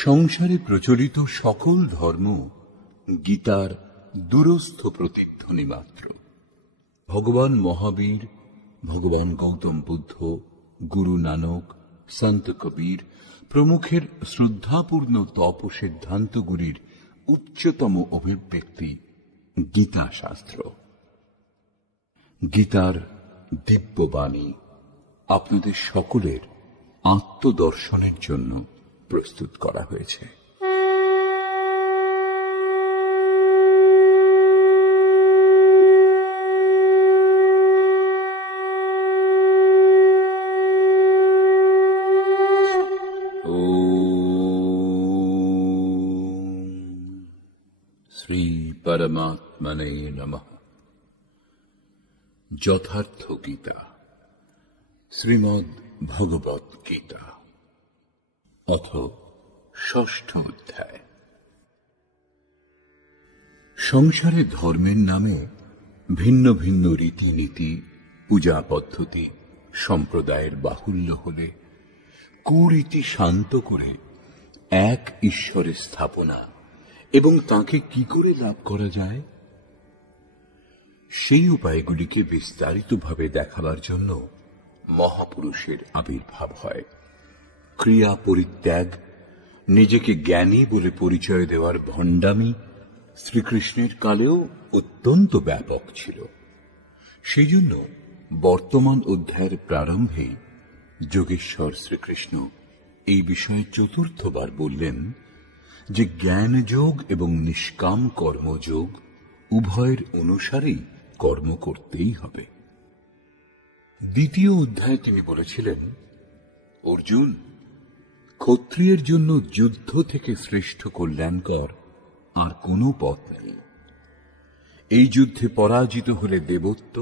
সংসারে প্রচলিত সকল ধর্ম গীতার দূরস্থ প্রতিধ্বনি মাত্র। ভগবান মহাবীর, ভগবান গৌতম বুদ্ধ, গুরু নানক, সন্ত কবীর প্রমুখের শ্রদ্ধাপূর্ণ তপ সিদ্ধান্তগুলির উচ্চতম অভিব্যক্তি গীতা শাস্ত্র। গীতার দিব্যবাণী আপনাদের সকলের আত্মদর্শনের জন্য প্রস্তুত করা হয়েছে। শ্রী পরমাত্মনে নমঃ। যথার্থ গীতা, শ্রীমদ্ ভগবৎ গীতা, অথ ষষ্ঠ অধ্যায়। সংসারে ধর্মের নামে ভিন্ন ভিন্ন রীতিনীতি, পূজা পদ্ধতি, সম্প্রদায়ের বাহুল্য হলে কুরীতি শান্ত করে এক ঈশ্বরের স্থাপনা এবং তাকে কি করে লাভ করা যায়, সেই উপায়গুলিকে বিস্তারিতভাবে দেখাবার জন্য মহাপুরুষের আবির্ভাব হয়। ক্রিয়া পরিত্যাগ, নিজেকে জ্ঞানী বলে পরিচয় দেওয়ার ভণ্ডামি শ্রীকৃষ্ণের কালেও অত্যন্ত ব্যাপক ছিল। সেই জন্য বর্তমান অধ্যায়ের প্রারম্ভে যোগেশ্বর শ্রীকৃষ্ণ এই বিষয়ে চতুর্থবার বললেন যে জ্ঞানযোগ এবং নিষ্কাম কর্মযোগ উভয়ের অনুসারেই কর্ম করতেই হবে। দ্বিতীয় অধ্যায়ে তিনি বলেছিলেন, অর্জুন, ক্ষত্রিয়ের জন্য যুদ্ধ থেকে শ্রেষ্ঠ কল্যাণকর আর কোনো পথ নেই। এই যুদ্ধে পরাজিত হলে দেবত্ব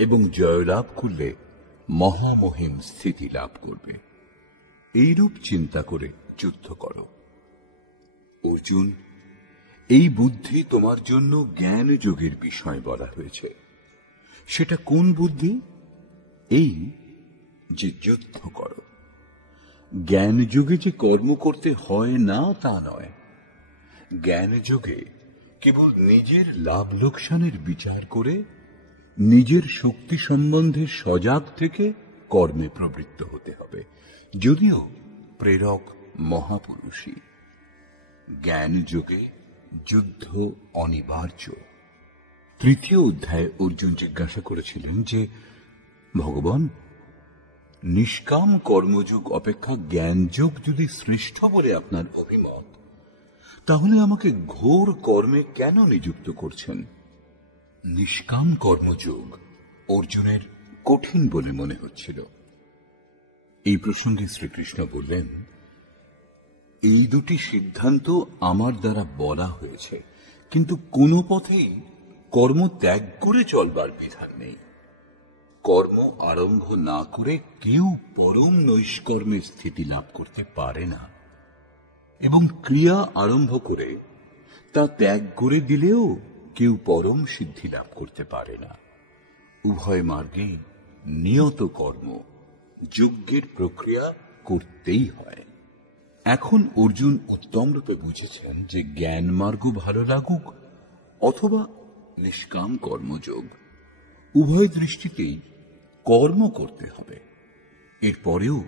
এবং জয়লাভ করলে মহামহিম স্থিতি লাভ করবে। এইরূপ চিন্তা করে যুদ্ধ করো। অর্জুন, এই বুদ্ধি তোমার জন্য জ্ঞান যোগের বিষয় বলা হয়েছে। সেটা কোন বুদ্ধি? এই যে যুদ্ধ করো। জ্ঞান যোগে যে কর্ম করতে হয় না তা নয়। জ্ঞান যোগে কেবল নিজের লাভ লোকসানের বিচার করে নিজের শক্তি সম্বন্ধে সজাগ থেকে কর্মে প্রবৃত্ত হতে হবে, যদিও প্রেরক মহাপুরুষই। জ্ঞান যোগে যুদ্ধ অনিবার্য। তৃতীয় অধ্যায়ে অর্জুন জিজ্ঞাসা করেছিলেন যে, ভগবান, নিষ্কাম কর্মযোগ অপেক্ষা জ্ঞানযোগ যদি শ্রেষ্ঠ বলে আপনার অভিমত, তাহলে আমাকে ঘোর কর্মে কেন নিযুক্ত করছেন? নিষ্কাম কর্মযোগ অর্জুনের কঠিন বলে মনে হচ্ছিল। এই প্রসঙ্গে শ্রীকৃষ্ণ বললেন, এই দুটি সিদ্ধান্ত আমার দ্বারা বলা হয়েছে, কিন্তু কোনো পথেই কর্ম ত্যাগ করে চলবার বিধান নেই। কর্ম আরম্ভ না করে কেউ পরম নৈষ্কর্মে স্থিতি লাভ করতে পারে না, এবং ক্রিয়া আরম্ভ করে তা ত্যাগ করে দিলেও কেউ পরম সিদ্ধি লাভ করতে পারে না। উভয় মার্গেই নিয়ত কর্ম, যজ্ঞের প্রক্রিয়া করতেই হয়। এখন অর্জুন উত্তম রূপে বুঝেছেন যে জ্ঞান মার্গ ভালো লাগুক অথবা নিষ্কাম কর্মযোগ, উভয় দৃষ্টিতেই কর্ম করতে হবে। এরপরেও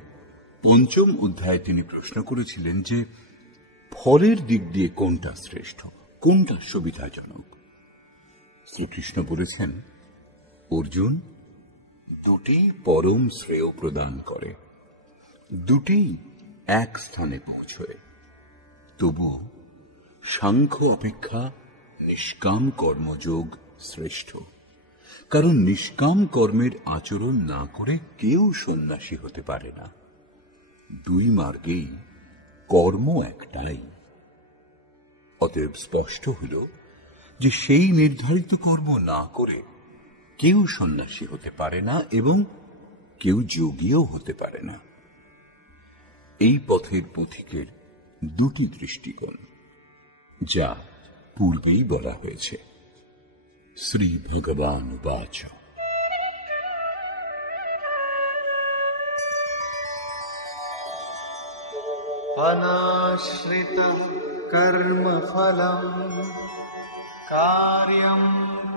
পঞ্চম অধ্যায়ে তিনি প্রশ্ন করেছিলেন যে ফলের দিক দিয়ে কোনটা শ্রেষ্ঠ, কোনটা সুবিধাজনক। শ্রীকৃষ্ণ বলেছেন, অর্জুন, দুটি পরম শ্রেয় প্রদান করে, দুটি এক স্থানে পৌঁছয়। তবুও সাংখ্য অপেক্ষা নিষ্কাম কর্মযোগ শ্রেষ্ঠ, কারণ নিষ্কাম কর্মের আচরণ না করে কেউ সন্ন্যাসী হতে পারে না। দুই মার্গেই কর্ম একটাই। অতএব স্পষ্ট হল যে সেই নির্ধারিত কর্ম না করে কেউ সন্ন্যাসী হতে পারে না এবং কেউ যোগীও হতে পারে না। এই পথের পথিকের দুটি দৃষ্টিকোণ, যা পূর্বেই বলা হয়েছে। শ্রী ভগবান উবাচ, अनाश्रितः कर्मफलम् कार्यं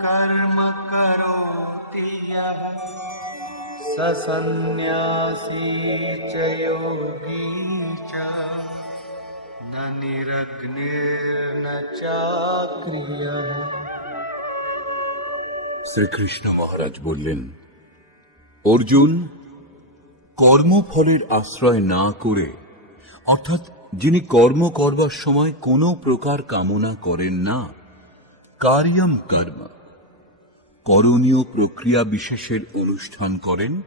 कर्म करोति यः स सन्न्यासी च योगी च न निरग्निर्न चाक्रियः। শ্রীকৃষ্ণ মহারাজ বললেন, অর্জুন, কর্মফলের আশ্রয় না করে, অর্থাৎ যিনি কর্ম করবার সময় কোনো প্রকার কামনা করেন না, কার্যম কর্ম, করণীয় প্রক্রিয়া বিশেষের অনুষ্ঠান করেন,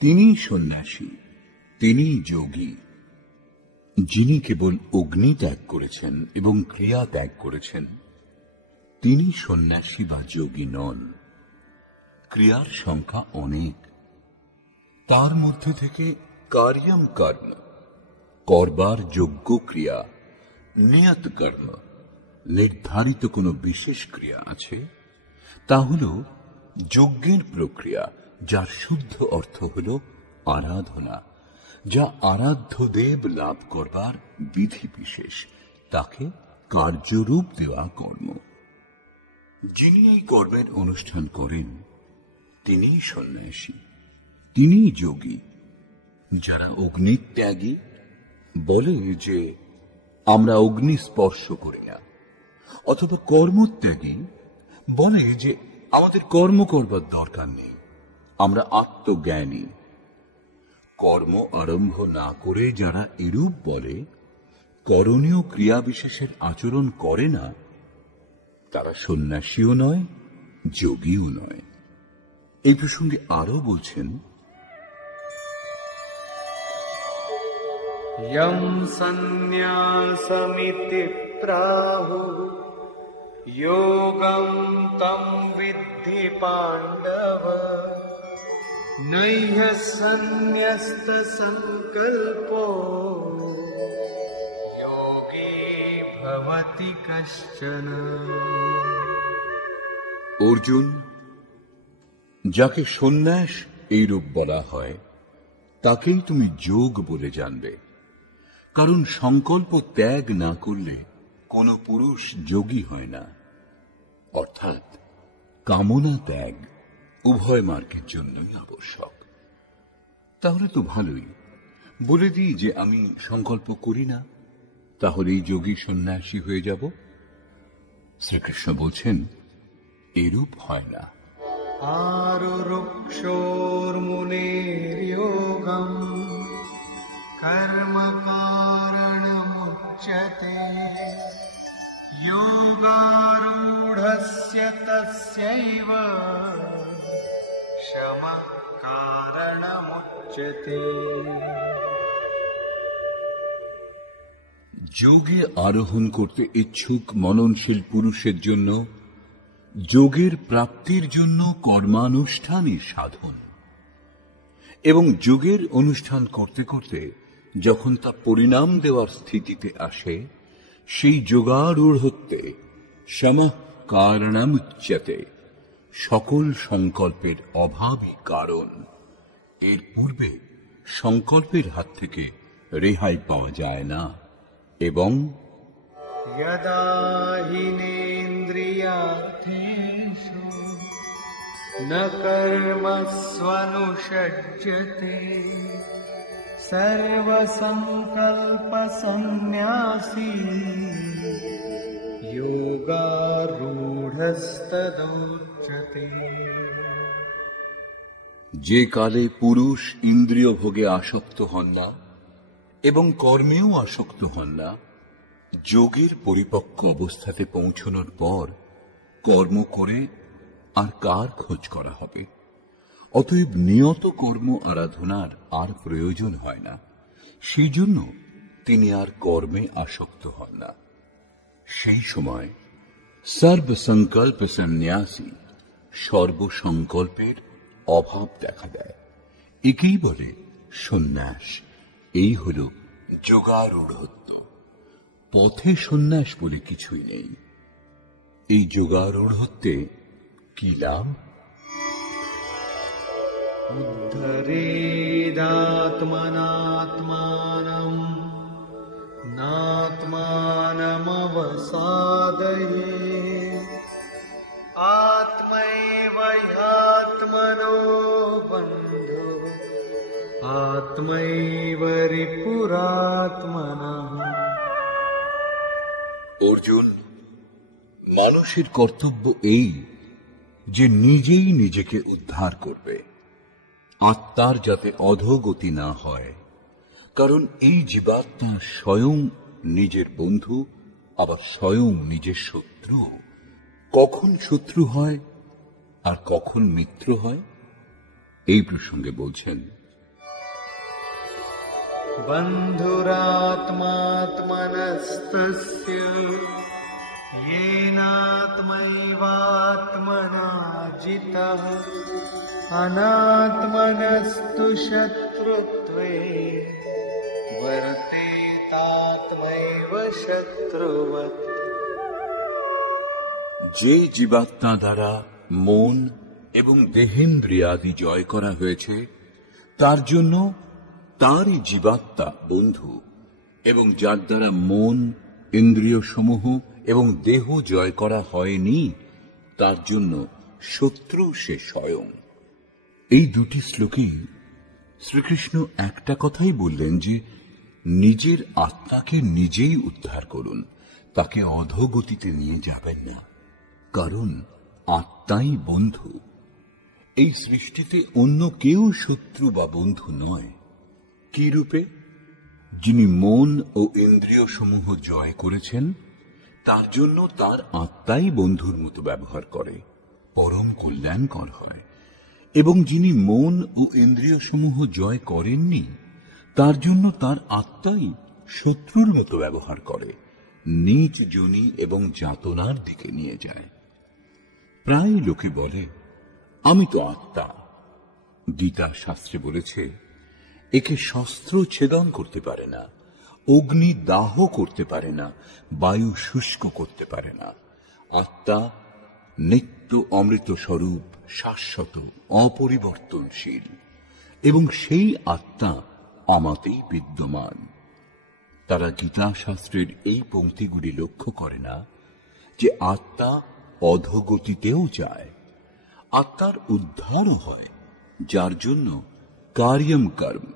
তিনি সন্ন্যাসী, তিনি যোগী। যিনি কেবল অগ্নি ত্যাগ করেছেন এবং ক্রিয়া ত্যাগ করেছেন, তিনি সন্ন্যাসী বা যোগী নন। ক্রিয়ার সংখ্যা অনেক, তার মধ্যে থেকে কার্যম কর্ম, করবার যোগ্য ক্রিয়া, নিয়ত কর্ম, নির্ধারিত কোনো বিশেষ ক্রিয়া আছে, তা হল যজ্ঞের প্রক্রিয়া, যার শুদ্ধ অর্থ হল আরাধনা, যা আরাধ্য দেব লাভ করবার বিধি বিশেষ, তাকে কার্যরূপ দেওয়া কর্ম। যিনি এই কর্মের অনুষ্ঠান করেন, তিনিই সন্ন্যাসী, তিনিই যোগী। যারা অগ্নিত্যাগী বলে যে আমরা অগ্নি স্পর্শ করি না, অথবা কর্মত্যাগী বলে যে আমাদের কর্ম করবার দরকার নেই, আমরা আত্মজ্ঞানী। কর্ম আরম্ভ না করে যারা এরূপ বলে, করণীয় ক্রিয়া বিশেষের আচরণ করে না, তারা সন্ন্যাসীও নয়, যোগীও নয়। এই প্রসঙ্গে আরো বলছেন, यं सन्न्यासमिति प्राहुः योगं तं विद्धि पाण्डव नैह सन्न्यस्तसङ्कल्पो योगी भवति कश्चन। অর্জুন, যাকে সন্ন্যাস এইরূপ বলা হয়, তাকেই তুমি যোগ বলে জানবে। কারণ সংকল্প ত্যাগ না করলে কোন পুরুষ যোগী হয় না। অর্থাৎ কামনা ত্যাগ উভয় মার্গের জন্যই আবশ্যক। তাহলে তো ভালোই, বলে দিই যে আমি সংকল্প করি না, তাহলেই যোগী সন্ন্যাসী হয়ে যাব। শ্রীকৃষ্ণ বলছেন, এরূপ হয় না। आरुरुक्षोर्मुनेर्योगम् कर्म कारणमुच्यते योगारूढस्य तस्यैव शमः कारणमुच्यते। যোগে আরোহণ করতে ইচ্ছুক মননশীল পুরুষের জন্য যোগের প্রাপ্তির জন্য কর্মানুষ্ঠানই সাধন, এবং যোগের অনুষ্ঠান করতে করতে যখন তা পরিণাম দেওয়ার স্থিতিতে আসে, সেই যোগারূঢ়ত্বে সমঃ কারণমুচ্যতে, সকল সংকল্পের অভাবই কারণ। এর পূর্বে সংকল্পের হাত থেকে রেহাই পাওয়া যায় না। এবং यदा हिनेन्द्रियार्थेषु न कर्मस्वनुषज्यते सर्वसंकल्पसन्न्यासी योगारूढस्तदोच्यते। যে কালে পুরুষ ইন্দ্রিয় ভোগে আসক্ত হন না এবং কর্মেও আসক্ত হন না, যোগের পরিপক্ক অবস্থাতে পৌঁছানোর পর কর্ম করে আর কার খোঁজ করা হবে? অতএব নিয়ত কর্ম আরাধনার আর প্রয়োজন হয় না। সেই জন্য তিনি আর কর্মে আসক্ত হন না। সেই সময় সর্বসংকল্প সন্ন্যাসী, সর্বসংকল্পের অভাব দেখা দেয়। একেই বলে সন্ন্যাস। এই হল যোগারূঢ়ত্ব। পথে সন্ন্যাস বলে কিছুই নেই। এই যোগারূঢ়ত্বে কি লাভ? উদ্ধরেদাত্মনাত্মানম नात्मानमवसादये आत्मैव ह्यात्मनो बन्धो आत्मैव रिपुरात्मनः। অর্জুন, মানুষের কর্তব্য এই যে নিজেই নিজেকে উদ্ধার করবে, আত্মার যাতে অধোগতি না হয়, কারণ এই জীবাত্মা স্বয়ং নিজের বন্ধু, আবার স্বয়ং নিজের শত্রু। কখন শত্রু হয় আর কখন মিত্র হয়, এই প্রসঙ্গে বলছেন, बन्धुरात्मात्मनस्तस्य येनात्मैवात्मना जितः अनात्मनस्तु शत्रुत्वे वर्तेतात्मैव शत्रुवत्। যে জীবাত্মা দ্বারা মন এবং দেহেন্দ্রিয়াদি জয় করা হয়েছে, তার জন্য তারই জীবাত্মা বন্ধু, এবং যার দ্বারা মন, ইন্দ্রিয় সমূহ এবং দেহ জয় করা হয়নি, তার জন্য শত্রু সে স্বয়ং। এই দুটি শ্লোকেই শ্রীকৃষ্ণ একটা কথাই বললেন যে নিজের আত্মাকে নিজেই উদ্ধার করুন, তাকে অধোগতিতে নিয়ে যাবেন না, কারণ আত্মাই বন্ধু। এই সৃষ্টিতে অন্য কেউ শত্রু বা বন্ধু নয়। কি রূপে? যিনি মন ও ইন্দ্রিয় সমূহ জয় করেছেন, তার জন্য তার আত্মাই বন্ধুর মতো ব্যবহার করে, পরম কল্যাণকর হয়। এবং যিনি মন ও ইন্দ্রিয় সমূহ জয় করেননি, তার জন্য তার আত্মাই শত্রুর মতো ব্যবহার করে, নীচ যোনি এবং যাতনার দিকে নিয়ে যায়। প্রায় লোকে বলে, আমি তো আত্মা। গীতা শাস্ত্রে বলেছে, একে শস্ত্র ছেদন করতে পারে না, অগ্নি দাহ করতে পারে না, বায়ু শুষ্ক করতে পারে না। আত্মা নিত্য অমৃত স্বরূপ, শাশ্বত, অপরিবর্তনশীল, এবং সেই আত্মা আমাতেই বিদ্যমান। তারা গীতা শাস্ত্রের এই পংক্তিগুলি লক্ষ্য করে না যে আত্মা অধোগতিতেও যায়, আত্মার উদ্ধারও হয়, যার জন্য কার্যম কর্ম,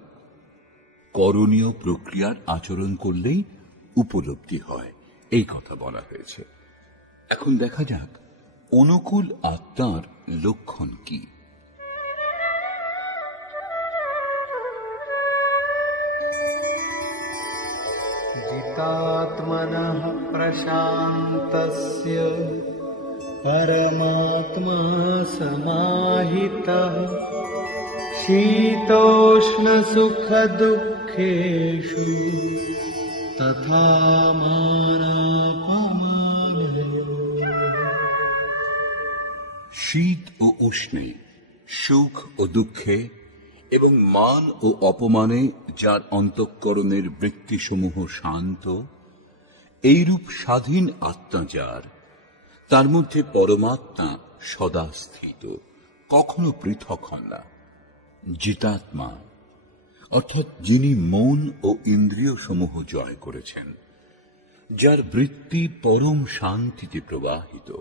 করণীয় প্রক্রিয়ার আচরণ করলেই উপলব্ধি হয়, এই কথা বলা হয়েছে। এখন দেখা যাক অনুকূল আত্মার লক্ষণ কি। जितात्मनः प्रशान्तस्य परमात्मा समाहितः शीतोष्णसुखदुःखेषु तथा मानापमानयोः। শীত ও উষ্ণে, সুখ ও দুঃখে এবং মান ও অপমানে যার অন্তঃকরণের বৃত্তিসমূহ শান্ত, এইরূপ স্বাধীন আত্মা যার, তার মধ্যে পরমাত্মা সদা স্থিত, কখনো পৃথক হন না। জিতাত্মা অর্থাৎ যিনি মন ও ইন্দ্রিয় সমূহ জয় করেছেন, যার বৃত্তি পরম শান্তিতে প্রবাহিত,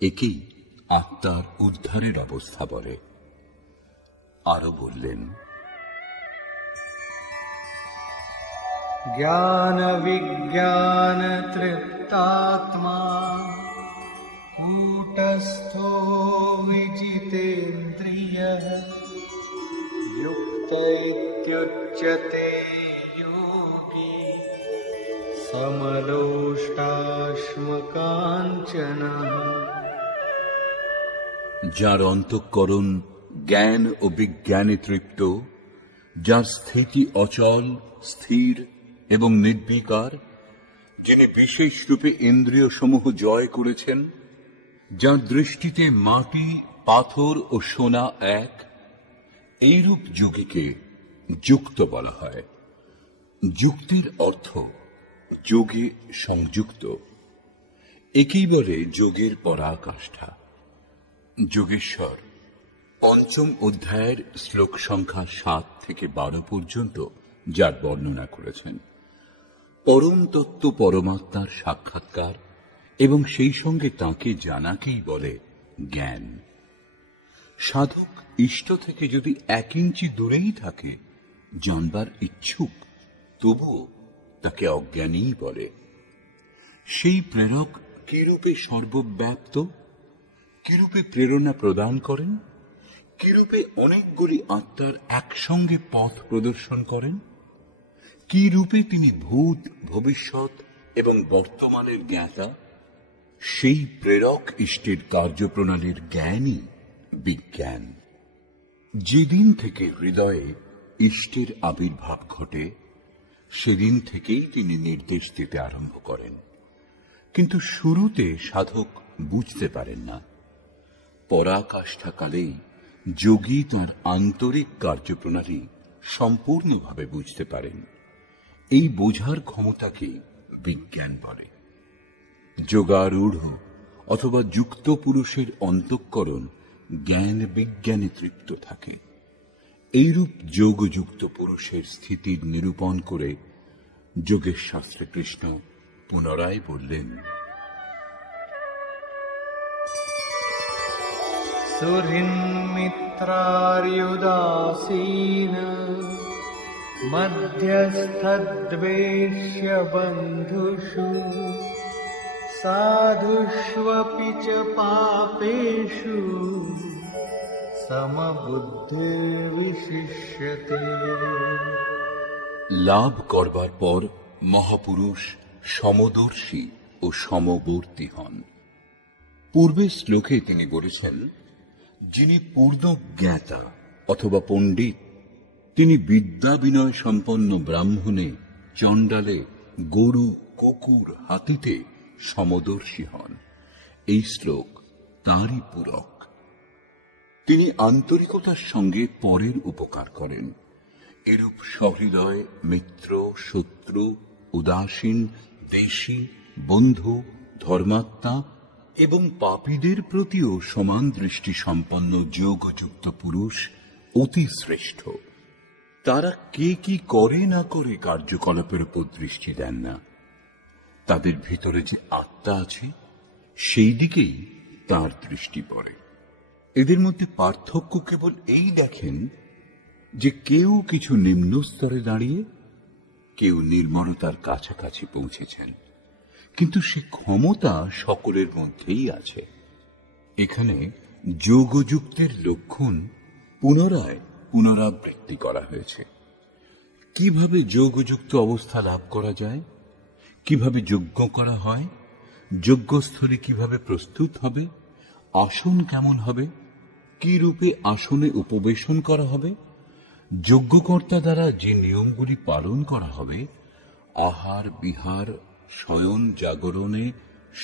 একেই আত্মার উদ্ধারের অবস্থা বলে। আরো বললেন, ज्ञान विज्ञान तृप्तात्मा कूटस्थो विजितेन्द्रियः युक्त इत्युच्यते योगी समलोष्टाश्मकाञ्चनः। যার অন্তঃকরণ জ্ঞান ও বিজ্ঞানে তৃপ্ত, যার স্থিতি অচল, স্থির এবং নির্বিকার, যিনি বিশেষ রূপে ইন্দ্রিয় সমূহ জয় করেছেন, যার দৃষ্টিতে মাটি, পাথর ও সোনা এক, এইরূপ যোগীকে যুক্ত বলা হয়। যুক্তির অর্থ যোগে সংযুক্ত, একেই বলে যোগের পরাকাষ্ঠা। যোগেশ্বর পঞ্চম অধ্যায়ের শ্লোক সংখ্যা 7 থেকে 12 পর্যন্ত যার বর্ণনা করেছেন। পরম তত্ত্ব পরমাত্মার সাক্ষাৎকার এবং সেই সঙ্গে তাঁকে জানাকেই বলে জ্ঞান। সাধক ইষ্ট থেকে যদি 1 ইঞ্চি দূরেই থাকে, জানবার ইচ্ছুক, তবুও তাকে অজ্ঞানীই বলে। সেই প্রেরক কিরূপে সর্বব্যাপ্ত, কিরূপে প্রেরণা প্রদান করেন, কিরূপে অনেকগুলি আত্মার একসঙ্গে পথ প্রদর্শন করেন, কি রূপে তিনি ভূত, ভবিষ্যৎ এবং বর্তমানের জ্ঞাতা, সেই প্রেরক ইষ্টের কার্যপ্রণালীর জ্ঞানই বিজ্ঞান। যেদিন থেকে হৃদয়ে ইষ্টের আবির্ভাব ঘটে, সেদিন থেকেই তিনি নির্দেশ দিতে আরম্ভ করেন। কিন্তু শুরুতে সাধক বুঝতে পারেন না। পরাকাষ্ঠাকালেই যোগী তাঁর আন্তরিক কার্যপ্রণালী সম্পূর্ণভাবে বুঝতে পারেন। এই বোঝার ক্ষমতাকে বিজ্ঞান বলে। যোগারূঢ় অথবা যুক্ত পুরুষের অন্তঃকরণ জ্ঞান বিজ্ঞানে তৃপ্ত থাকে। এইরূপ যোগযুক্ত পুরুষের স্থিতির নিরূপণ করে যোগের শাস্ত্রে কৃষ্ণ পুনরায় বললেন, সুহৃন্মিত্রার্युदासीन মধ্যস্থদ্বেষ্য বন্ধুষু সাধুষ্বপি চ পাপেষু সমবুদ্ধির্বিশিষ্যতে। লাভ করবার পর মহাপুরুষ সমদর্শী ও সমবর্তী হন। পূর্বের শ্লোকে তিনি বলেছেন, যিনি পূর্ণ জ্ঞাতা অথবা পণ্ডিত, তিনি বিদ্যা বিনয় সম্পন্ন ব্রাহ্মণে, চণ্ডালে, গরু, কুকুর, হাতিতে সমদর্শী হন। এই শ্লোক তাঁরই পূরক। তিনি আন্তরিকতার সঙ্গে পরের উপকার করেন। এরূপ সহৃদয় মিত্র, শত্রু, উদাসীন, দেশী, বন্ধু, ধর্মাত্মা এবং পাপীদের প্রতিও সমান দৃষ্টি সম্পন্ন যোগযুক্ত পুরুষ অতি শ্রেষ্ঠ। তারা কে কি করে না করে কার্যকলাপের উপর দৃষ্টি দেন না। তাদের ভিতরে যে আত্মা আছে, সেই দিকেই তার দৃষ্টি পড়ে। এদের মধ্যে পার্থক্য কেবল এই দেখেন যে কেউ কিছু নিম্ন স্তরে দাঁড়িয়ে, কেউ নির্মলতার কাছাকাছি পৌঁছেছেন, কিন্তু সে ক্ষমতা সকলের মধ্যেই আছে। এখানে যোগযুক্তের লক্ষণ পুনরায় পুনরাবৃত্তি করা হয়েছে। কিভাবে যোগযুক্ত অবস্থা লাভ করা যায়, কিভাবে যজ্ঞ করা হয়, যজ্ঞস্থলে কিভাবে প্রস্তুত হবে, আসন কেমন হবে, কি রূপে আসনে উপবেশন করা হবে, যজ্ঞকর্তা দ্বারা যে নিয়মগুলি পালন করা হবে, আহার বিহার, শয়ন জাগরণে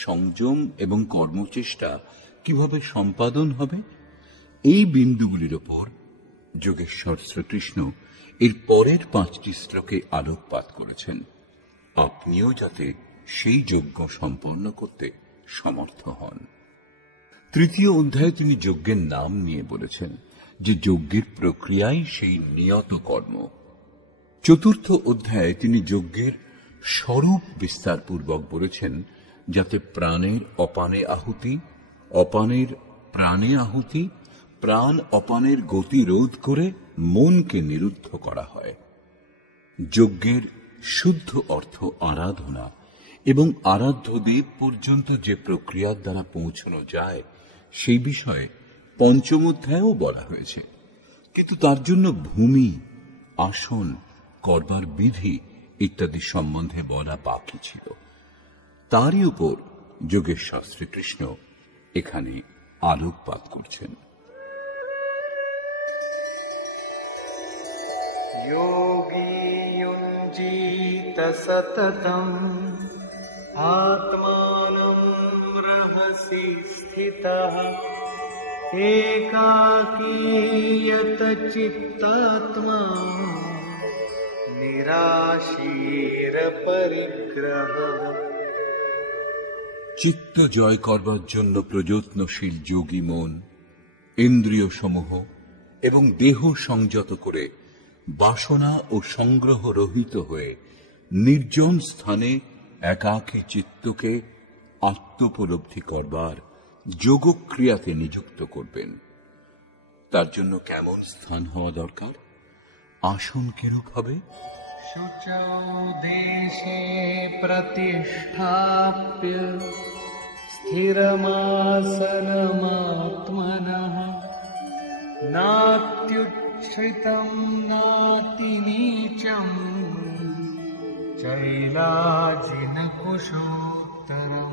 সংযম এবং কর্মচেষ্টা কিভাবে সম্পাদন হবে, এই বিন্দুগুলির ওপর যোগেশ্বর শ্রীকৃষ্ণ এর পরের 5টি শ্লোকে আলোকপাত করেছেন। আপনিও যাতে সেই যজ্ঞ সম্পন্ন করতে সমর্থ হন। 3য় অধ্যায়ে তিনি যজ্ঞের নাম নিয়ে বলেছেন যে যজ্ঞের প্রক্রিয়াই সেই নিয়ত কর্ম। 4র্থ অধ্যায়ে তিনি যজ্ঞের স্বরূপ বিস্তারপূর্বক বলেছেন, যাতে প্রাণের অপানে আহুতি, অপানের প্রাণে আহুতি, প্রাণ অপানের গতি রোধ করে মনকে নিরুদ্ধ করা হয়। যজ্ঞের শুদ্ধ অর্থ আরাধনা এবং আরাধ্য দেব পর্যন্ত যে প্রক্রিয়ার দ্বারা পৌঁছানো যায়, সেই বিষয়ে 5ম অধ্যায়েও বলা হয়েছে। কিন্তু তার জন্য ভূমি, আসন, করবার বিধি ইত্যাদি সম্বন্ধে বলা বাকি ছিল। তারই উপর যোগেশ্বর শ্রীকৃষ্ণ এখানে আলোকপাত করছেন। योगी युञ्जीत सततम् आत्मानं रहसि स्थितः एकाकीयत चित्तात्मा निराशीर परिग्रह। চিত্ত জয় করবার জন্য প্রযত্নশীল যোগী মন, ইন্দ্রিয় সমূহ এবং দেহ সংযত করে বাসনা ও সংগ্রহ রহিত হয়ে নির্জন স্থানে একাকী চিত্তকে আত্মোপলব্ধি করবার যোগক্রিয়াতে নিযুক্ত করবেন। তার জন্য কেমন স্থান হওয়া দরকার? আসন কিরূপ হবে? शुचौ देशे प्रतिष्ठाप्य स्थिरमासनमात्मनः नात्युच्छ्रितं नातिनीचम् चैलाजिनकुशोत्तरम्।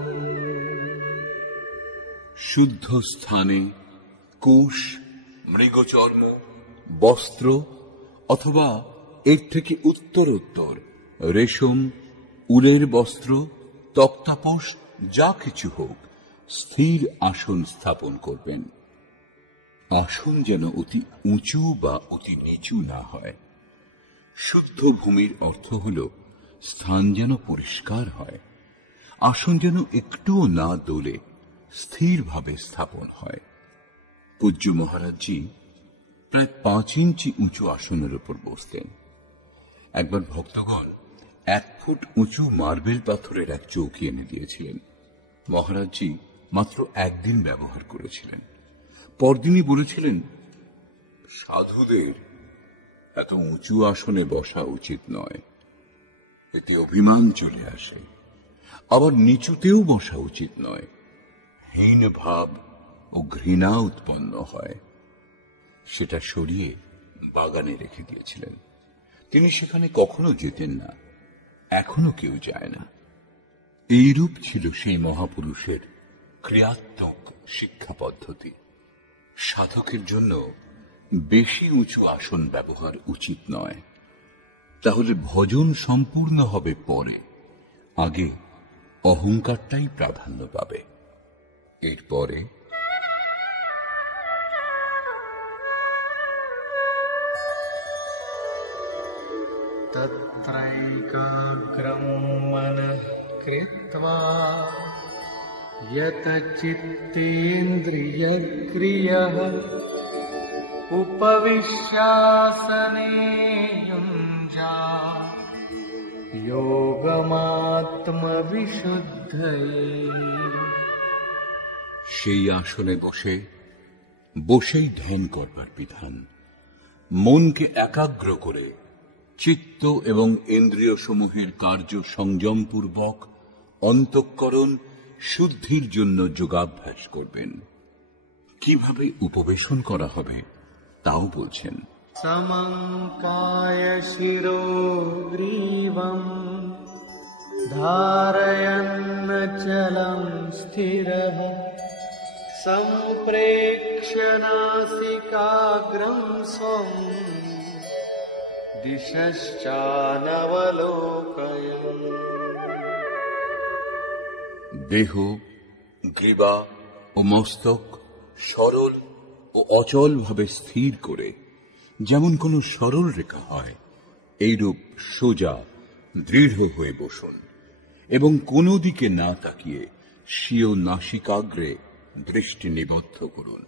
শুদ্ধ স্থানে কুশ, মৃগচর্ম, বস্ত্র অথবা এর থেকে উত্তরোত্তর রেশম, উলের বস্ত্র, তক্তাপোষ যা কিছু হোক স্থির আসন স্থাপন করবেন। আসন যেন অতি উঁচু বা অতি নিচু না হয়। শুদ্ধ ভূমির অর্থ হল স্থান যেন পরিষ্কার হয়, আসন যেন একটুও না দোলে, স্থিরভাবে স্থাপন হয়। পূজ্য মহারাজজি প্রায় 5 ইঞ্চি উঁচু আসনের উপর বসতেন। একবার ভক্তগণ 1 ফুট উঁচু মার্বেল পাথরের এক চৌকি এনে দিয়েছিলেন। মহারাজজি মাত্র একদিন ব্যবহার করেছিলেন। পরদিনই বলেছিলেন, সাধুদের এত উঁচু আসনে বসা উচিত নয়, এতে অভিমান চলে আসে। আবার নিচুতেও বসা উচিত নয়, হীন ভাব ও ঘৃণা উৎপন্ন হয়। সেটা সরিয়ে বাগানে রেখে দিয়েছিলেন। তিনি সেখানে কখনো যেতেন না, এখনো কেউ যায় না। এইরূপ ছিল সেই মহাপুরুষের ক্রিয়াত্মক শিক্ষা পদ্ধতি। সাধকের জন্য বেশি উঁচু আসন ব্যবহার উচিত নয়, তাহলে ভজন সম্পূর্ণ হবে পরে, আগে অহংকারটাই প্রাধান্য পাবে। এরপরে तत्रैकाग्रं मनः कृत्वा यतचित्तेन्द्रियक्रियः उपविश्यासने युञ्जात् योगमात्मविशुद्धये। সেই আসনে বসেই ধ্যান করবার বিধান। মনকে একাগ্র করে চিত্ত এবং ইন্দ্রিয় সমূহের কার্য সংযমপূর্বক অন্তঃকরণ শুদ্ধির জন্য যোগাভ্যাস করবেন। কিভাবে উপবেশন করা হবে তাও বলছেন। समं कायशिरो ग्रीवं धारयन्नचलं स्थिरः सम्प्रेक्ष्य नासिकाग्रं स्वं दिशश्चानवलोकयन्। দেহ, গ্রীবা ও মস্তক সরল ও অচল ভাবে স্থির করে যেমন কোন সরল রেখা হয়, এইরূপ সোজা দৃঢ় হয়ে বসুন এবং কোনো দিকে না তাকিয়ে স্বীয় নাসিকাগ্রে দৃষ্টি নিবদ্ধ করুন।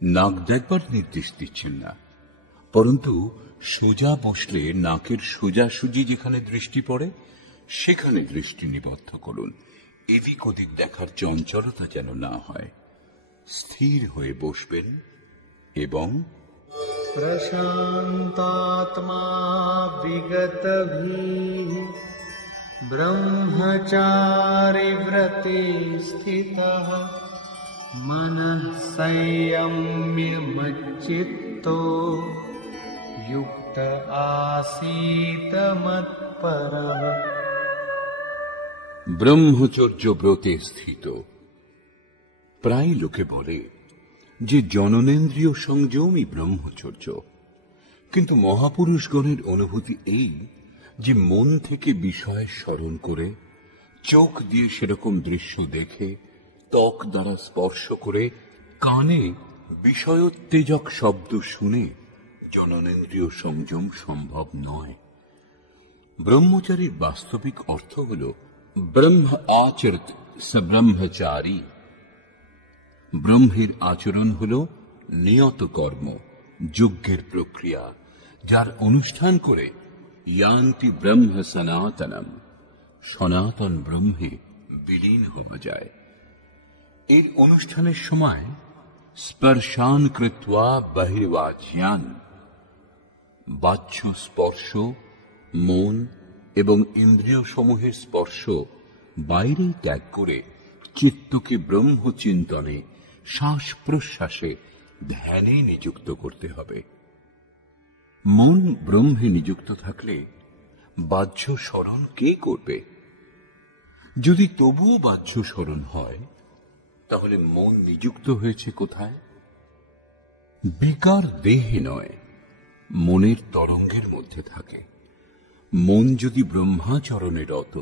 নাক দেখবার নির্দেশ দিচ্ছেন না, পরন্তু সোজা বসলে নাকের সোজাসুজি যেখানে দৃষ্টি পড়ে সেখানে দৃষ্টি নিবদ্ধ করুন। এদিক ওদিক দেখার চঞ্চলতা যেন না হয়। স্থির হয়ে বসবেন এবং प्रशान्तात्मा विगतभिः ब्रह्मचारिव्रते स्थितः मनः संयम्य मच्चित्तो युक्त आसीत मत्परः। ব্রহ্মচর্য ব্রতে স্থিত। প্রায় লোকে বলে যে জননেন্দ্রিয় সংযমই ব্রহ্মচর্য, কিন্তু মহাপুরুষগণের অনুভূতি এই যে মন থেকে বিষয় স্মরণ করে, চোখ দিয়ে সেরকম দৃশ্য দেখে, ত্বক দ্বারা স্পর্শ করে, কানে বিষয়োত্তেজক শব্দ শুনে জননেন্দ্রিয় সংযম সম্ভব নয়। ব্রহ্মচারীর বাস্তবিক অর্থ হল ব্রহ্ম আচরত স ব্রহ্মচারী। ব্রহ্মের আচরণ হল নিয়ত কর্ম, যজ্ঞের প্রক্রিয়া, যার অনুষ্ঠান করে ইয়ান্তি ব্রহ্ম সনাতনম, সনাতন ব্রহ্মে বিলীন হয়ে যায়। এর অনুষ্ঠানের সময় স্পর্শান কৃত্বা বহির্বাচ্যান, বাহ্য স্পর্শ, মন এবং ইন্দ্রিয় সমূহের স্পর্শ বাইরেই ত্যাগ করে চিত্তকে ব্রহ্ম চিন্তনে, শ্বাস প্রশ্বাসে, ধ্যানে নিযুক্ত করতে হবে। মন ব্রহ্মে নিযুক্ত থাকলে বাহ্য স্মরণ কে করবে? যদি তবুও বাহ্য স্মরণ হয়, তাহলে মন নিযুক্ত হয়েছে কোথায়? বিকার দেহে নয়, মনের তরঙ্গের মধ্যে থাকে। মন যদি ব্রহ্মাচরণে রত,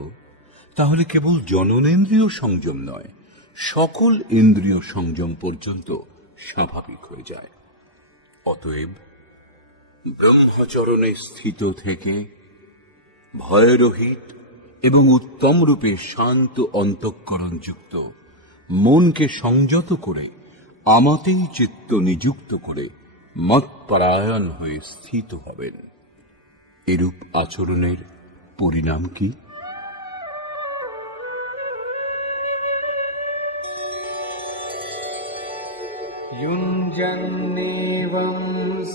তাহলে কেবল জননেন্দ্রিয় সংযম নয়, সকল ইন্দ্রিয় সংযম পর্যন্ত স্বাভাবিক হয়ে যায়। অতএব ব্রহ্মচরণে স্থিত থেকে ভয়রহিত এবং উত্তম রূপে শান্ত অন্তঃকরণ যুক্ত মনকে সংযত করে আমাতেই চিত্ত নিযুক্ত করে মৎপরায়ণ হয়ে স্থিত হবেন। এরূপ আচরণের পরিণাম কি? युञ्जन्नेवं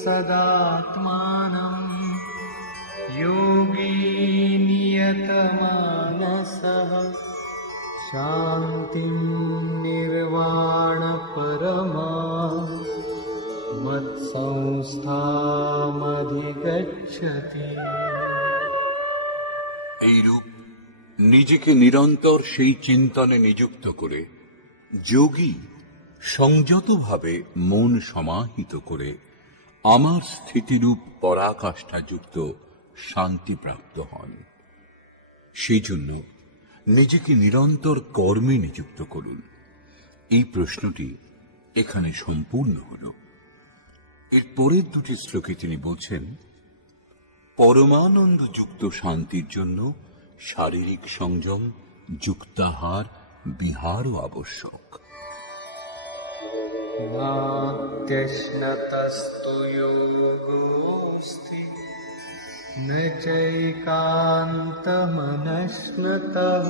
सदात्मानं योगी नियतमानसः शान्तिं निर्वाणपरमा मत्संस्थामधिगच्छति। এইরূপ নিজেকে নিরন্তর সেই চিন্তনে নিযুক্ত করে যোগী সংযতভাবে মন সমাহিত করে আমার স্থিতিরূপ পরাকাষ্ঠাযুক্ত শান্তিপ্রাপ্ত হন। সেই জন্য নিজেকে নিরন্তর কর্মে নিযুক্ত করুন। এই প্রশ্নটি এখানে সম্পূর্ণ হল। এর পরের দুটি শ্লোকে তিনি বলছেন, পরমানন্দ যুক্ত শান্তির জন্য শারীরিক সংযম, যুক্তাহার, বিহারও আবশ্যক। नात्यश्नतस्तु योगोऽस्ति न चैकान्तमनश्नतः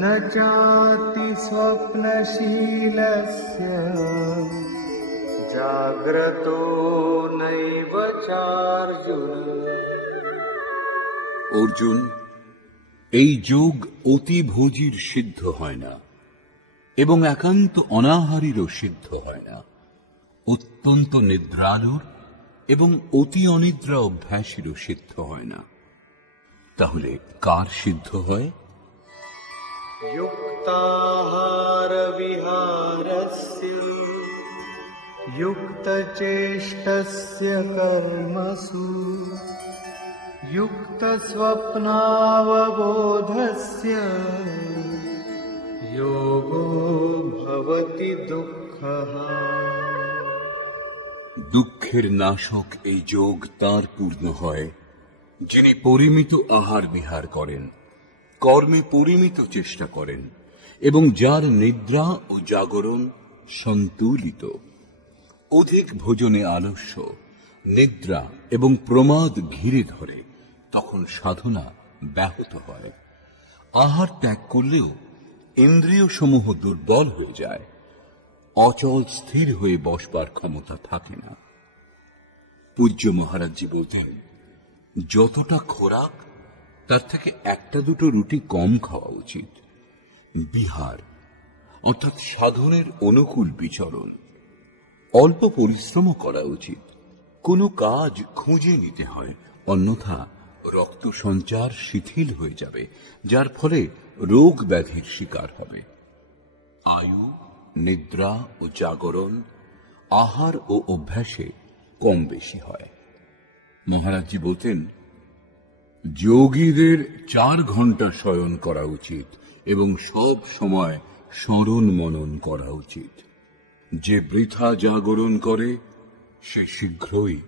न चाति स्वप्नशीलस्य जाग्रतो नैव चार्जुन। অর্জুন, এই যোগ অতি ভোজীর সিদ্ধ হয় না এবং একান্ত অনাহারীরও সিদ্ধ হয় না, অত্যন্ত নিদ্রালুর এবং অতি অনিদ্রা অভ্যাসীরও সিদ্ধ হয় না। তাহলে কার সিদ্ধ হয়? युक्ताहार विहारस्य युक्तचेष्टस्य कर्मसु युक्तस्वप्नावबोधस्य योगो भवति दुःखः। দুঃখের নাশক এই যোগ তার পূর্ণ হয় যিনি পরিমিত আহার বিহার করেন, কর্মে পরিমিত চেষ্টা করেন এবং যার নিদ্রা ও জাগরণ সন্তুলিত। অধিক ভোজনে আলস্য, নিদ্রা এবং প্রমাদ ঘিরে ধরে, তখন সাধনা ব্যাহত হয়। আহার ত্যাগ করলেও ইন্দ্রিয় সমূহ দুর্বল হয়ে যায়, অচল স্থির হয়ে বসবার ক্ষমতা থাকে না। পূজ্য মহারাজজি বলতেন, যতটা খোরাক তার থেকে একটা দুটো রুটি কম খাওয়া উচিত। বিহার অর্থাৎ সাধনের অনুকূল বিচরণ, অল্প পরিশ্রমও করা উচিত। কোনো কাজ খুঁজে নিতে হয়, অন্যথা রক্ত সঞ্চার শিথিল হয়ে যাবে, যার ফলে রোগ ব্যাধির শিকার হবে। আয়ু, নিদ্রা ও জাগরণ, আহার ও অভ্যাসে কম বেশি হয়। মহারাজজি বলতেন, যোগীদের 4 ঘন্টা শয়ন করা উচিত এবং সব সময় স্মরণ মনন করা উচিত। যে বৃথা জাগরণ করে সে শীঘ্রই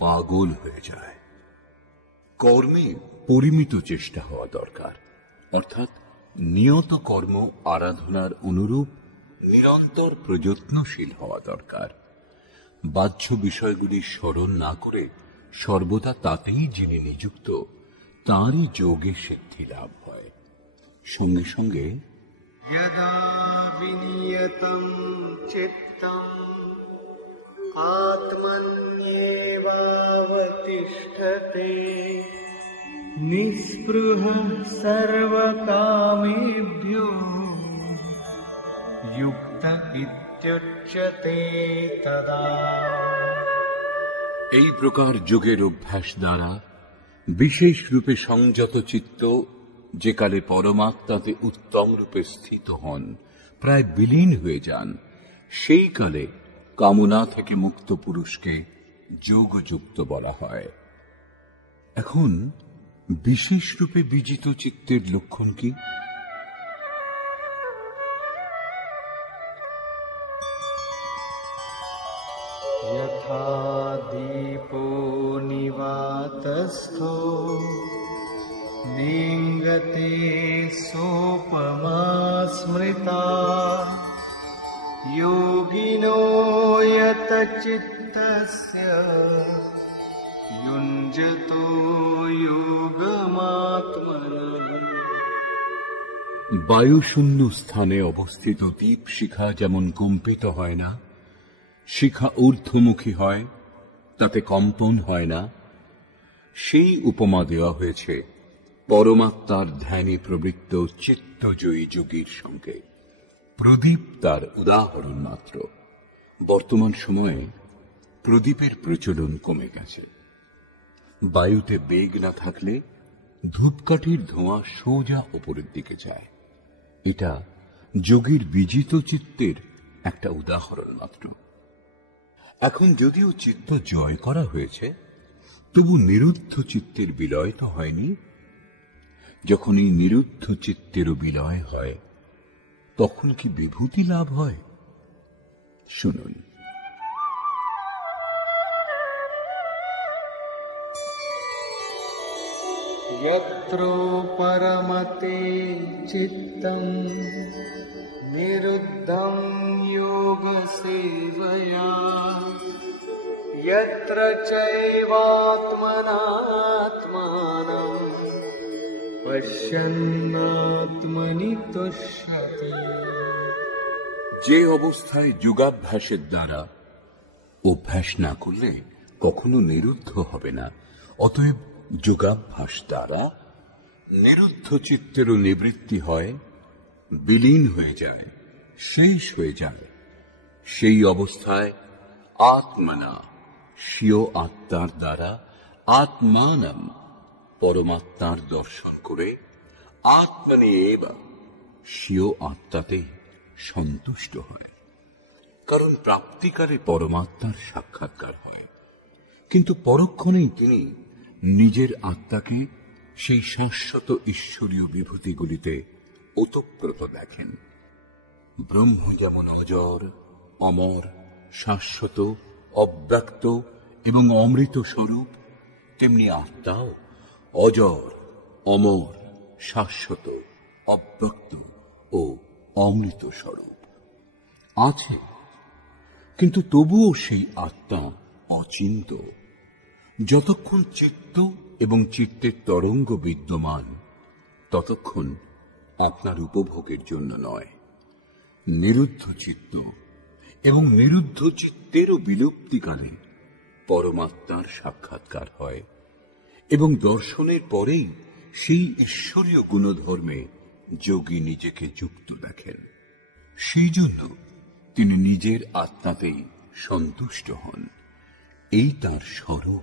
পাগল হয়ে যায়। কর্মে পরিমিত চেষ্টা হওয়া দরকার, অর্থাৎ নিয়ত কর্ম আরাধনার অনুরূপ নিরন্তর প্রযত্নশীল হওয়া দরকার। বাহ্য বিষয়গুলি স্মরণ না করে সর্বদা তাতেই যিনি নিযুক্ত তাঁরই যোগে সিদ্ধি লাভ হয়। সঙ্গে সঙ্গে यदा विनियतं चित्तम् आत्मन्येवावतिष्ठते निःस्पृहः सर्वकामेभ्यो युक्त इत्युच्यते तदा। এই প্রকার যোগের অভ্যাস দ্বারা বিশেষ রূপে সংযত চিত্ত যে কালে পরমাত্মাতে উত্তম রূপে স্থিত হন, প্রায় বিলীন হয়ে যান, সেই কালে কামনা থেকে মুক্ত পুরুষকে যোগযুক্ত বলা হয়। এখন বিশেষ রূপে বিজিত চিত্তের লক্ষণ কি? यथा दीपो निवातस्थो नेङ्गते सोपमा स्मृता योगिनो यतचित्तस्य युञ्जतो योगमात्मनः। বায়ুশূন্য স্থানে অবস্থিত দীপ শিখা যেমন কম্পিত হয় না, শিখা ঊর্ধ্বমুখী হয়, তাতে কম্পন হয় না, সেই উপমা দেওয়া হয়েছে পরমাত্মার ধ্যানে প্রবৃত্ত চিত্তজয়ী যোগীর সঙ্গে। প্রদীপ তার উদাহরণ মাত্র। বর্তমান সময়ে প্রদীপের প্রচলন কমে গেছে। বায়ুতে বেগ না থাকলে ধূপকাঠির ধোঁয়া সোজা উপরের দিকে যায়। এটা যোগীর বিজিত চিত্তের একটা উদাহরণ মাত্র। এখন যদিও চিত্ত জয় করা হয়েছে, তবু নিরুদ্ধ চিত্তের বিলয় তো হয়নি। যখন এই নিরুদ্ধ চিত্তেরও বিলয় হয়, তখন কি বিভূতি লাভ হয়? শুনুন। यत्र परमते चित्तं निरुद्धं योगसेवया यत्र चैवात्मनात्मानं पश्यन्नात्मनि तुष्यति। যে অবস্থায় যোগাভ্যাসের দ্বারা অভ্যাস না করলে কখনো নিরুদ্ধ হবে না, অতএব যোগাভ্যাস দ্বারা নিরুদ্ধ চিত্তেরও নিবৃত্তি হয়, বিলীন হয়ে যায়, শেষ হয়ে যায়। সেই অবস্থায় আত্মনা, স্বীয় আত্মার দ্বারা আত্মানম, পরমাত্মার দর্শন করে আত্মনে এবা, স্বীয় আত্মাতে সন্তুষ্ট হয়। কারণ প্রাপ্তিকালে পরমাত্মার সাক্ষাৎকার হয়, কিন্তু পরক্ষণেই তিনি নিজের আত্মাকে সেই শাশ্বত ঈশ্বরীয় বিভূতিগুলিতে ওতপ্রোত দেখেন। ব্রহ্ম যেমন অজর, অমর, শাশ্বত, অব্যক্ত এবং অমৃত স্বরূপ, তেমনি আত্মাও অজর, অমর, শাশ্বত, অব্যক্ত ও অমৃত স্বরূপ আছে, কিন্তু তবুও সেই আত্মা অচিন্ত। যতক্ষণ চিত্ত এবং চিত্তের তরঙ্গ বিদ্যমান, ততক্ষণ আপনার উপভোগের জন্য নয়। নিরুদ্ধ চিত্ত এবং নিরুদ্ধ চিত্তেরও বিলুপ্তিকালে পরমাত্মার সাক্ষাৎকার হয় এবং দর্শনের পরেই সেই ঈশ্বরীয় গুণধর্মে যোগী নিজেকে যুক্ত দেখেন। সেই জন্য তিনি নিজের আত্মাতেই সন্তুষ্ট হন। এই তার স্বরূপ,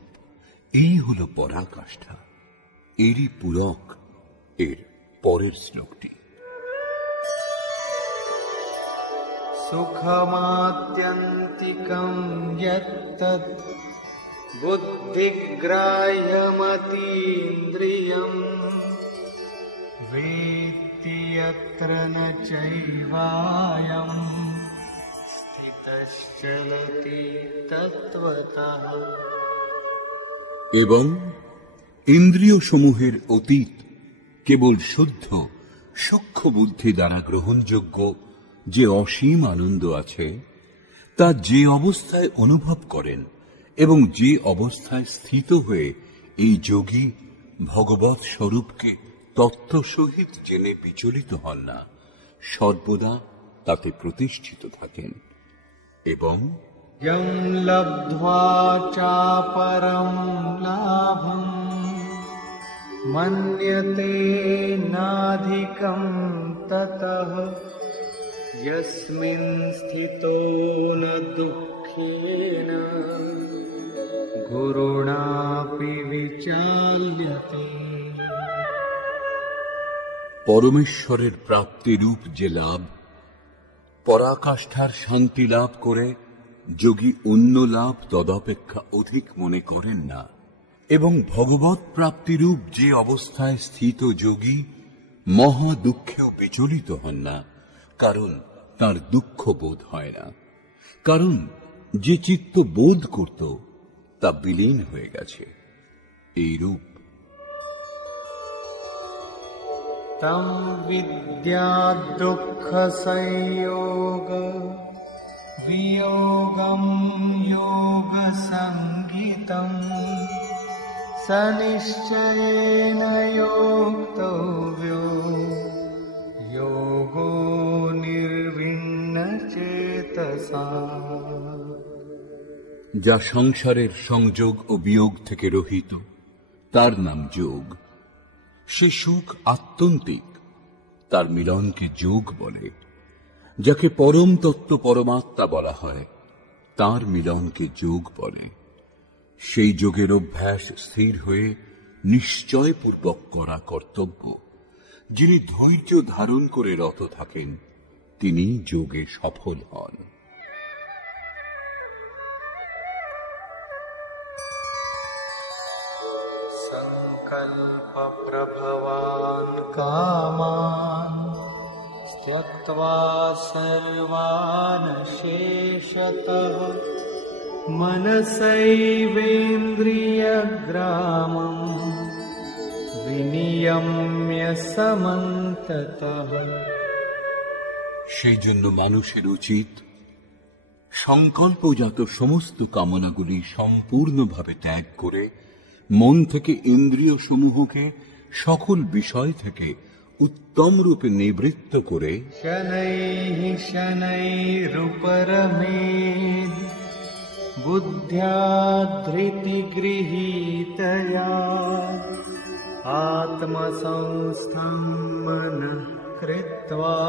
এই হল পরাকাষ্ঠা। এরই পূরক এর পরের শ্লোকটি। सुखमात्यन्तिकं यत्तद् बुद्धिग्राह्यमतीन्द्रियं वेत्ति यत्र न चैवायं स्थितश्चलति तत्त्वतः। এবং ইন্দ্রিয় সমূহের অতীত কেবল শুদ্ধ সূক্ষ্ম বুদ্ধি দ্বারা গ্রহণযোগ্য যে অসীম আনন্দ আছে, তা যে অবস্থায় অনুভব করেন এবং যে অবস্থায় স্থিত হয়ে এই যোগী ভগবৎ স্বরূপকে তত্ত্ব সহিত জেনে বিচলিত হন না, সর্বদা তাতে প্রতিষ্ঠিত থাকেন। এবং यं लब्ध्वा चापरं लाभं मन्यते नाधिकं ततः यस्मिन् स्थितो न दुःखेन गुरुणापि विचाल्यते। পরমেশ্বরের প্রাপ্তিরূপ যে লাভ, পরাকাষ্ঠার শান্তি লাভ করে যোগী অন্য লাভ তদপেক্ষা অধিক মনে করেন না। এবং ভগবৎ প্রাপ্তিরূপ যে অবস্থায় স্থিত যোগী মহা দুঃখেও বিচলিত হন না, কারণ তার দুঃখ বোধ হয় না। কারণ যে চিত্ত বোধ করত তা বিলীন হয়ে গেছে। এইরূপ तं विद्या दुःखसंयोग वियोगं योगसंज्ञितम् स निश्चयेन योक्तव्यो योगो निर्विण्णचेतसा। যা সংসারের সংযোগ ও বিয়োগ থেকে রহিত, তার নাম যোগ। সে সুখ আত্যন্তিক, তার মিলনকে যোগ বলে। যাকে পরম তত্ত্ব পরমাত্মা বলা হয়, তার মিলনকে যোগ বলে। সেই যোগের অভ্যাস স্থির হয়ে নিশ্চয়পূর্বক করা কর্তব্য। যিনি ধৈর্য ধারণ করে রত থাকেন, তিনি যোগে সফল হন। संकल्पप्रभवान् कामान् त्यक्त्वा सर्वान् शेषतः मनसैवेन्द्रियग्रामम् विनियम्य समन्ततः। সেই জন্য মানুষের উচিত সংকল্পজাত সমস্ত কামনাগুলি সম্পূর্ণভাবে ত্যাগ করে মন থেকে ইন্দ্রিয় সমূহকে সকল বিষয় থেকে উত্তম রূপে নিবৃত্ত করে शनैः शनैरुपरमेद् बुद्ध्या धृतिगृहीतया आत्मसंस्थं मनः कृत्वा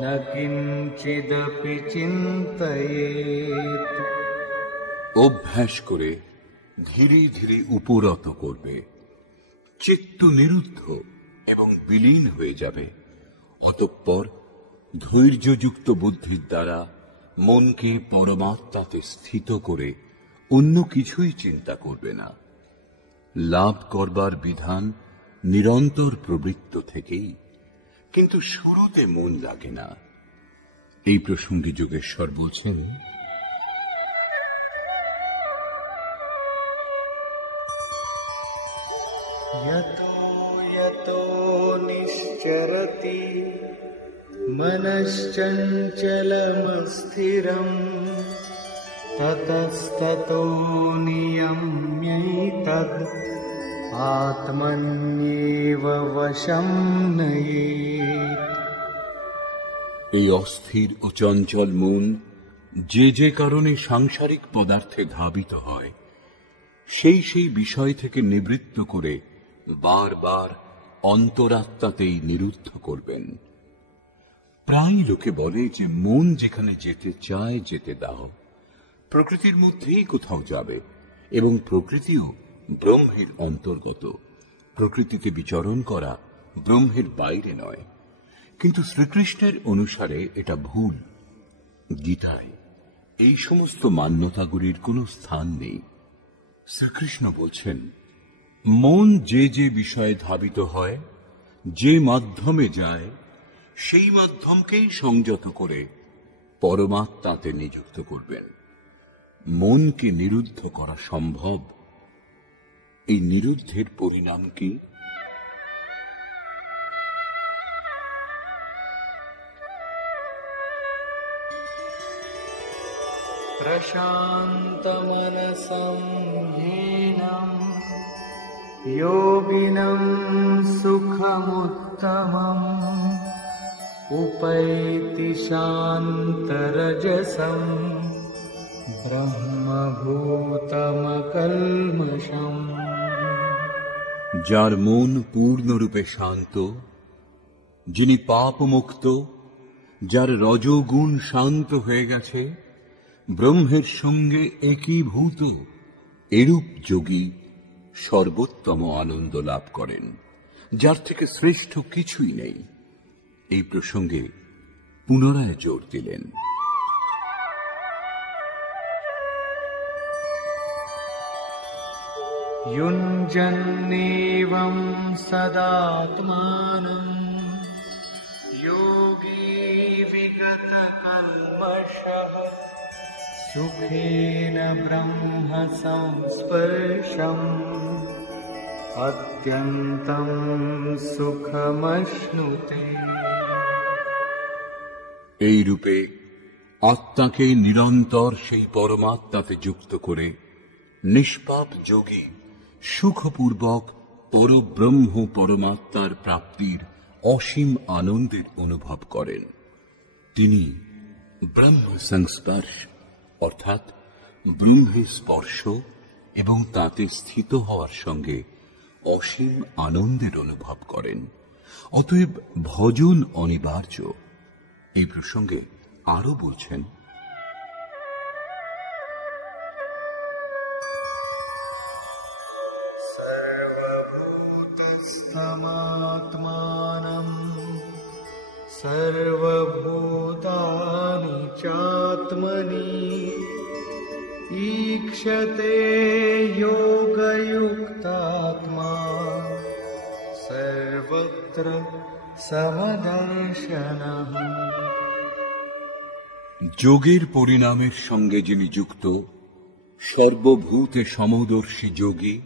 न किञ्चिदपि चिन्तयेत्। অভ্যাস করে ধীরে ধীরে উপরত করবে, চিত্ত নিরুদ্ধ এবং বিলীন হয়ে যাবে। অতঃপর ধৈর্যযুক্ত বুদ্ধির দ্বারা মনকে পরমাত্মাতে স্থিত করে অন্য কিছুই চিন্তা করবে না। লাভ করবার বিধান নিরন্তর প্রবৃত্ত থেকেই, কিন্তু শুরুতে মন লাগে না। এই প্রসঙ্গে যোগেশ্বর বলছেন, यतो यतो निश्चरति मनश्चञ्चलमस्थिरम् ततस्ततो नियम्यैतद् आत्मन्येव वशं नयेत्। এই অস্থির ও চঞ্চল মন যে যে কারণে সাংসারিক পদার্থে ধাবিত হয়, সেই সেই বিষয় থেকে নিবৃত্ত করে বারবার অন্তরাত্মাতেই নিরুদ্ধ করবেন। প্রায় লোকে বলে যে মন যেখানে যেতে চায় যেতে দাও, প্রকৃতির মধ্যেই কোথাও যাবে এবং প্রকৃতিও ব্রহ্মের অন্তর্গত। প্রকৃতিতে বিচরণ করা ব্রহ্মের বাইরে নয়। কিন্তু শ্রীকৃষ্ণের অনুসারে এটা ভুল। গীতায় এই সমস্ত মান্যতাগুলির কোনো স্থান নেই। শ্রীকৃষ্ণ বলছেন, মন যে যে বিষয়ে ধাবিত হয়, যে মাধ্যমে যায়, সেই মাধ্যমকেই সংযত করে পরমাত্মাতে নিযুক্ত করবেন। মনকে নিরুদ্ধ করা সম্ভব। এই নিরুদ্ধের পরিণাম কি? प्रशान्तमनसं हीनं योगिनं सुखमुत्तमम् उपैति शान्तरजसं ब्रह्मभूतमकल्मषम्। যার মন পূর্ণরূপে শান্ত, যিনি পাপমুক্ত, যার রজোগুণ শান্ত হয়ে গেছে, ব্রহ্মের সঙ্গে একীভূত, এরূপ যোগী সর্বোত্তম আনন্দ লাভ করেন, যার থেকে শ্রেষ্ঠ কিছুই নেই। এই প্রসঙ্গে পুনরায় জোর দিলেন। युञ्जन्नेवं सदात्मानं योगी विगतकल्मषः सुखेन ब्रह्म संस्पर्शम् अत्यन्तं सुखमश्नुते। এই রূপে আত্মাকে নিরন্তর সেই পরমাত্মাতে যুক্ত করে নিষ্পাপ যোগী সুখপূর্বক পরব্রহ্ম পরমাত্মার প্রাপ্তির অসীম আনন্দের অনুভব করেন। তিনি ব্রহ্ম সংস্পর্শ অর্থাৎ ব্রহ্মের স্পর্শ এবং তাতে স্থিত হওয়ার সঙ্গে অসীম আনন্দের অনুভব করেন। অতএব ভজন অনিবার্য। এই প্রসঙ্গে আরো বলছেন, सर्वभूतस्थमात्मानं सर्वभूतानि चात्मनि ईक्षते योगयुक्तात्मा सर्वत्र समदर्शनः। যোগের পরিণামের সঙ্গে যিনি যুক্ত, সর্বভূতে সমদর্শী যোগী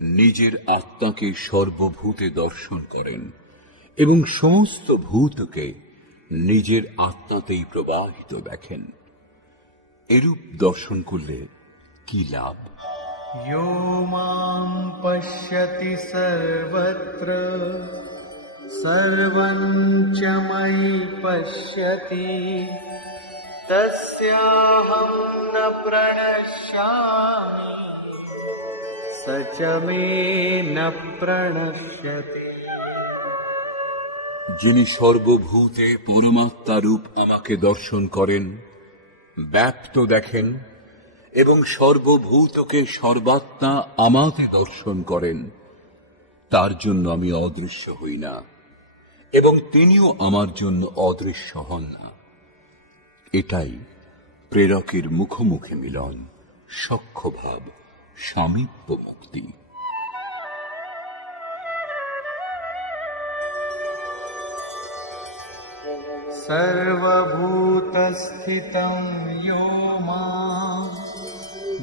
নিজের আত্মাকে সর্বভূতে দর্শন করেন এবং সমস্ত ভূতকে নিজের আত্মাতেই প্রবাহিত দেখেন। এরূপ দর্শন করলে কি লাভ? यो मां पश्यति सर्वत्र सर्वं च मयि पश्यति तस्याहं न प्रणश्यामि स च मे न प्रणश्यति। যিনি সর্বভূতে পরমাত্মা রূপ আমাকে দর্শন করেন, ব্যাপ্ত দেখেন এবং সর্বভূতকে সর্বাত্মা আমাতে দর্শন করেন, তার জন্য আমি অদৃশ্য হই না এবং তিনিও আমার জন্য অদৃশ্য হন না। এটাই প্রেরকের মুখোমুখি মিলন, সখ্যভাব, সামীপ্য মুক্তি। सर्वभूतस्थितं यो मां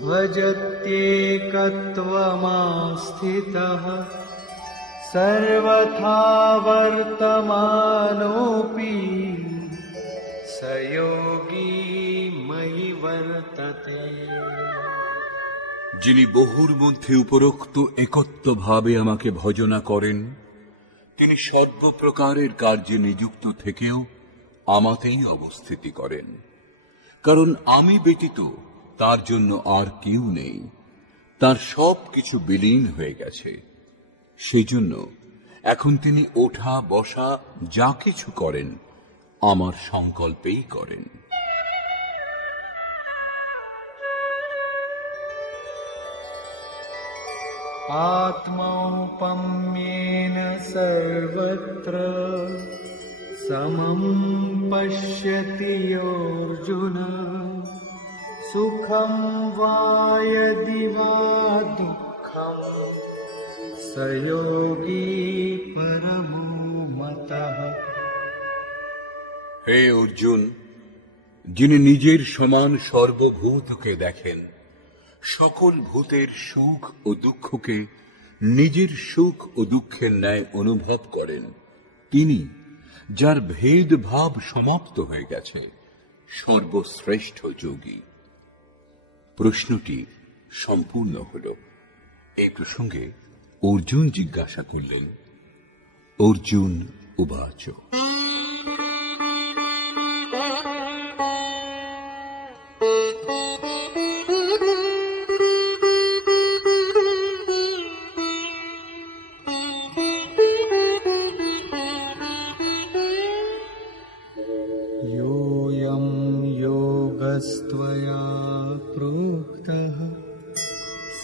भजत्येकत्वमास्थितः सर्वथा वर्तमानोऽपि स योगी मयि वर्तते। যিনি বহুর মধ্যে উপরোক্ত একত্বভাবে আমাকে ভজনা করেন, তিনি সর্বপ্রকারের কার্যে নিযুক্ত থেকেও আমাতেই অবস্থিতি করেন, কারণ আমি ব্যতীত তার জন্য আর কেউ নেই। তার সব কিছু বিলীন হয়ে গেছে। সেই জন্য এখন তিনি ওঠা বসা যা কিছু করেন আমার সংকল্পেই করেন। आत्मौपम्येन सर्वत्र समं पश्यति योऽर्जुन सुखं वा यदि वा दुःखं स योगी परमो मतः। হে অর্জুন, যিনি নিজের সমান সর্বভূতকে দেখেন, সকল ভূতের সুখ ও দুঃখকে নিজের সুখ ও দুঃখের ন্যায় অনুভব করেন, তিনি, যার ভেদভাব সমাপ্ত হয়ে গেছে, সর্বশ্রেষ্ঠ যোগী। প্রশ্নটি সম্পূর্ণ হল। এই প্রসঙ্গে অর্জুন জিজ্ঞাসা করলেন, অর্জুন উবাচ योऽयं योगस्त्वया प्रोक्तः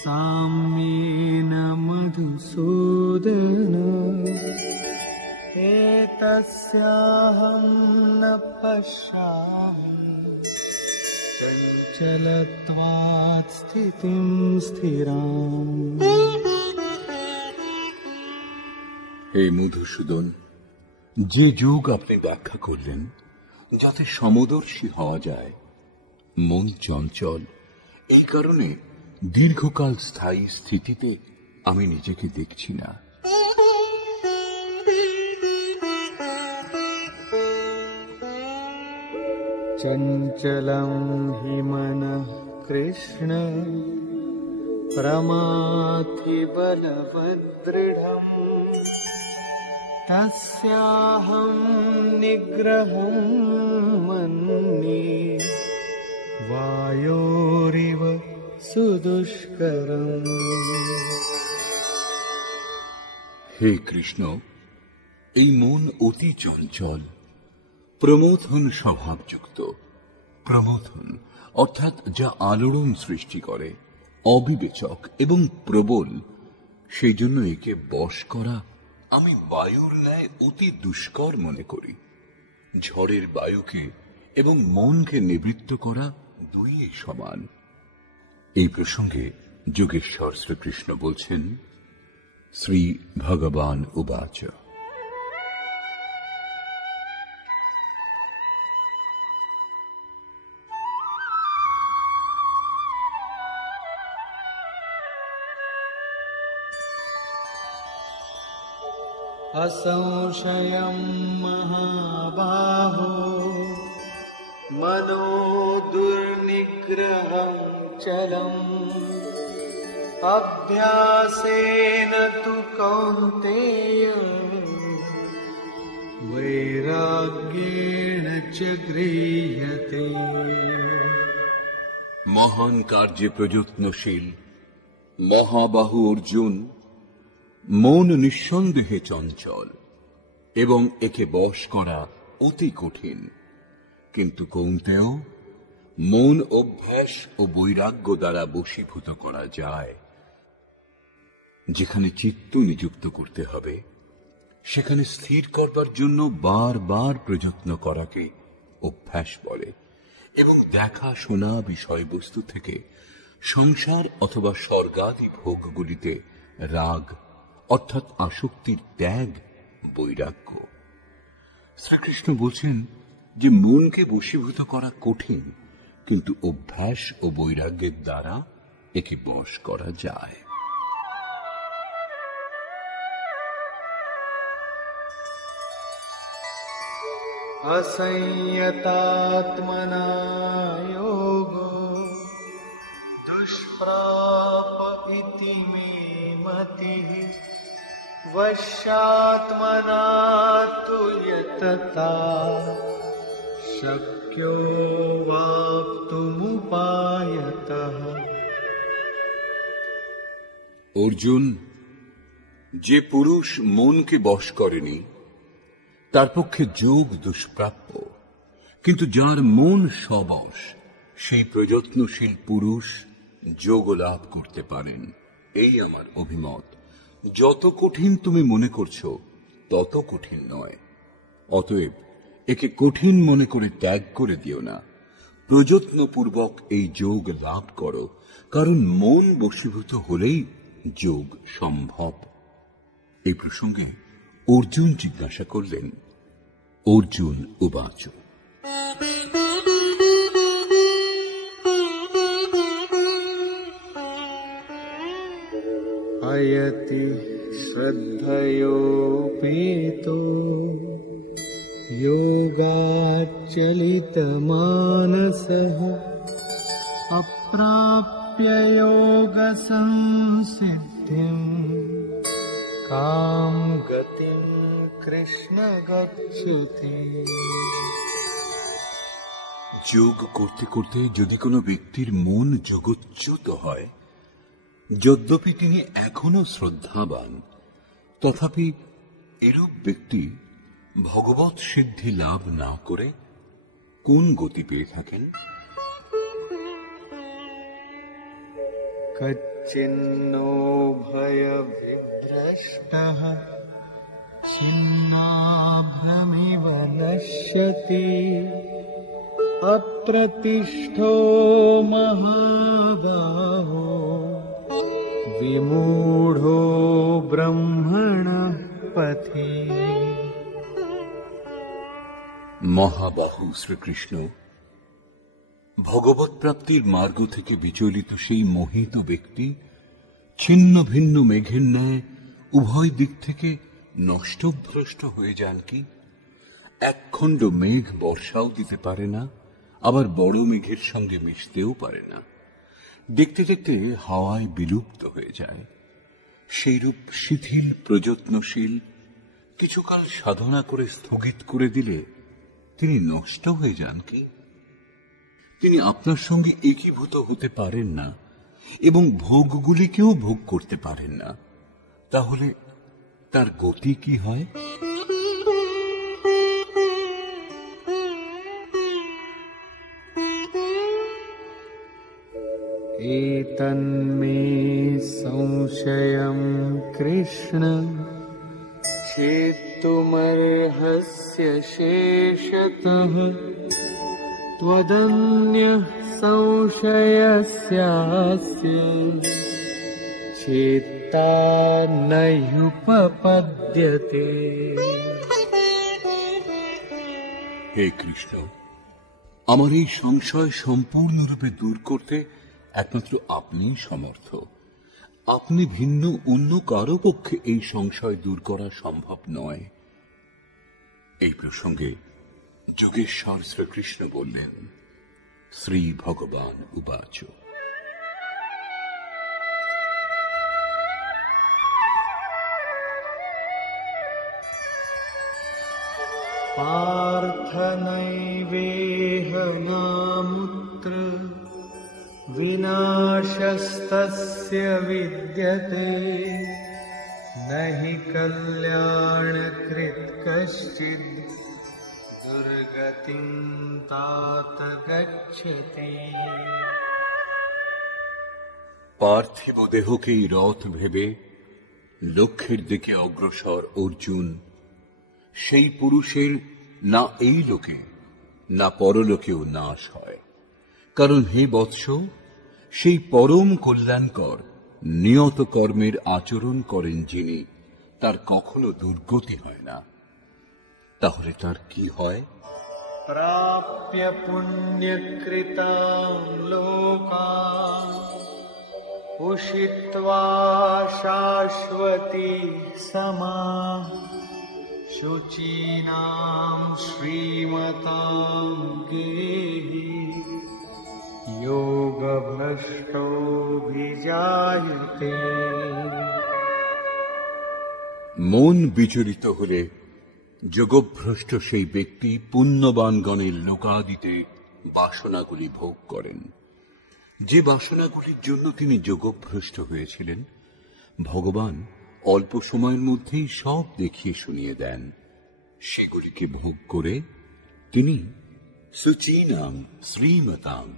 साम्येन मधुसूदन एतस्याहं न पश्यामि चञ्चलत्वात् स्थितिं स्थिराम्। হে মধুসূদন, যে যোগ আপনি ব্যাখ্যা করলেন যাতে সমদর্শী হওয়া যায়, মন চঞ্চল, এই কারণে দীর্ঘকাল স্থায়ী স্থিতিতে আমি নিজেকে দেখছি না। चञ्चलं हि मनः कृष्ण प्रमाथि बलवदृढम् तस्याहं निग्रहं मन्ये वायोरिव सुदुष्करम्। হে কৃষ্ণ, এই মন অতি চঞ্চল, প্রমথন স্বভাবযুক্ত। প্রমথন অর্থাৎ যা আলোড়ন সৃষ্টি করে, অবিবেচক এবং প্রবল, সেই জন্য একে বশ করা আমি বায়ুর ন্যায় অতি দুষ্কর মনে করি। ঝড়ের বায়ুকে এবং মনকে নিবৃত্ত করা দুই সমান। এই প্রসঙ্গে যোগেশ্বর শ্রীকৃষ্ণ বলছেন, শ্রী ভগবান উবাচ असंशयं महाबाहो मनो दुर्निग्रहं चलम् अभ्यासेन तु कौन्तेय वैराग्येण च गृह्यते। মহান কার্যে প্রযত্নশীল মহাবাহু অর্জুন, মন নিঃসন্দেহে চঞ্চল এবং একে বশ করা অতি কঠিন। কিন্তু কৌন্তেয়, মন অভ্যাস ও বৈরাগ্য দ্বারা বশীভূত করা যায়। যেখানে চিত্ত নিযুক্ত করতে হবে, সেখানে স্থির করবার জন্য বারবার প্রযত্ন করাকে অভ্যাস বলে এবং দেখা শোনা বিষয়বস্তু থেকে সংসার অথবা স্বর্গাদি ভোগগুলিতে রাগ অর্থাৎ আসক্তির ত্যাগ বৈরাগ্য। শ্রীকৃষ্ণ বলছেন যে মনকে বশীভূত করা কঠিন, কিন্তু অভ্যাস ও বৈরাগ্যের দ্বারা একে বশ করা যায়। असंयतात्मना योगो दुष्प्राप इति मे मतिः वश्यात्मना तु यतता शक्यो वाप्तुमुपायतः। অর্জুন, যে পুরুষ মনকে বশ করেনি তার পক্ষে যোগ দুষ্প্রাপ্য, কিন্তু যার মন সবশ, সেই প্রযত্নশীল পুরুষ যোগ লাভ করতে পারেন। এই আমার অভিমত। যত কঠিন তুমি মনে করছো তত কঠিন নয়। অতএব একে কঠিন মনে করে ত্যাগ করে দিও না, প্রযত্নপূর্বক এই যোগ লাভ করো, কারণ মন বশীভূত হলেই যোগ সম্ভব। এই প্রসঙ্গে অর্জুন জিজ্ঞাসা করলেন, অর্জুন উবাচ अयति श्रद्धयोपेतो योगाच्चलितमानसः अप्रतिहतो प्राप्य योगसंसिद्धिं कां गतिं कृष्ण गच्छति। যোগ করতে করতে যদি কোনো ব্যক্তির মন যোগচ্যুত হয়, যদ্যপি তিনি এখনো শ্রদ্ধাবান, তথাপি এরূপ ব্যক্তি ভগবৎ সিদ্ধি লাভ না করে কোন গতি পেয়ে থাকেন? कच्चिन्नो भयविभ्रष्टः छिन्नाभ्रमिव नश्यति अप्रतिष्ठो महाबाहो विमूढो ब्रह्मणः पथि। মহাবাহু শ্রীকৃষ্ণ ভগবৎ প্রাপ্তির মার্গ থেকে বিচলিত সেই মোহিত ব্যক্তি ছিন্ন ভিন্ন মেঘের ন্যায় উভয় দিক থেকে নষ্টভ্রষ্ট হয়ে যান কি? একখণ্ড মেঘ বর্ষাও দিতে পারে না, আবার বড় মেঘের সঙ্গে মিশতেও পারে না, দেখতে দেখতে হাওয়ায় বিলুপ্ত হয়ে যায়। সেইরূপ শিথিল প্রযত্নশীল কিছুকাল সাধনা করে স্থগিত করে দিলে তিনি নষ্ট হয়ে যান কি? তিনি আপনার সঙ্গে একীভূত হতে পারেন না এবং ভোগগুলিকেও ভোগ করতে পারেন না, তাহলে তার গতি কি হয়? एतन्मे संशयं कृष्ण छेत्तुमर्हस्य शेषतः त्वदन्यः संशयस्यास्य चेत्ता नह्युपपद्यते। হে কৃষ্ণ, আমার এই সংশয় সম্পূর্ণরূপে দূর করতে একমাত্র আপনিই সমর্থ। আপনি ভিন্ন অন্য কারো পক্ষে এই সংশয় দূর করা সম্ভব নয়। এই প্রসঙ্গে যোগেশ্বর শ্রীকৃষ্ণ বললেন, শ্রী ভগবান উবাচ। पार्थ नैवेह नामुत्र विनाशस्तस्य विद्यते न हि कल्याणकृत् कश्चिद् दुर्गतिं तात गच्छति। পার্থিব দেহকেই রথ ভেবে লক্ষ্যের দিকে অগ্রসর অর্জুন, সেই পুরুষের না এই লোকে না পরলোকেও নাশ হয়। কারণ হে বৎস, সেই পরম কল্যাণকর নিয়ত কর্মের আচরণ করেন যিনি, তার কখনো দুর্গতি হয় না। তাহলে তার কি হয়? प्राप्य पुण्यकृतां लोकान् उषित्वा शाश्वती समाः शुचीनां श्रीमतां गेहि योगभ्रष्टोऽभिजायते। মন বিচলিত হলে যোগভ্রষ্ট সেই ব্যক্তি পুণ্যবানগণের লোকাদিতে বাসনাগুলি ভোগ করেন। যে বাসনাগুলির জন্য তিনি যোগভ্রষ্ট হয়েছিলেন, ভগবান অল্প সময়ের মধ্যেই সব দেখিয়ে শুনিয়ে দেন। সেগুলিকে ভোগ করে তিনি সুচীনাম শ্রীমতাং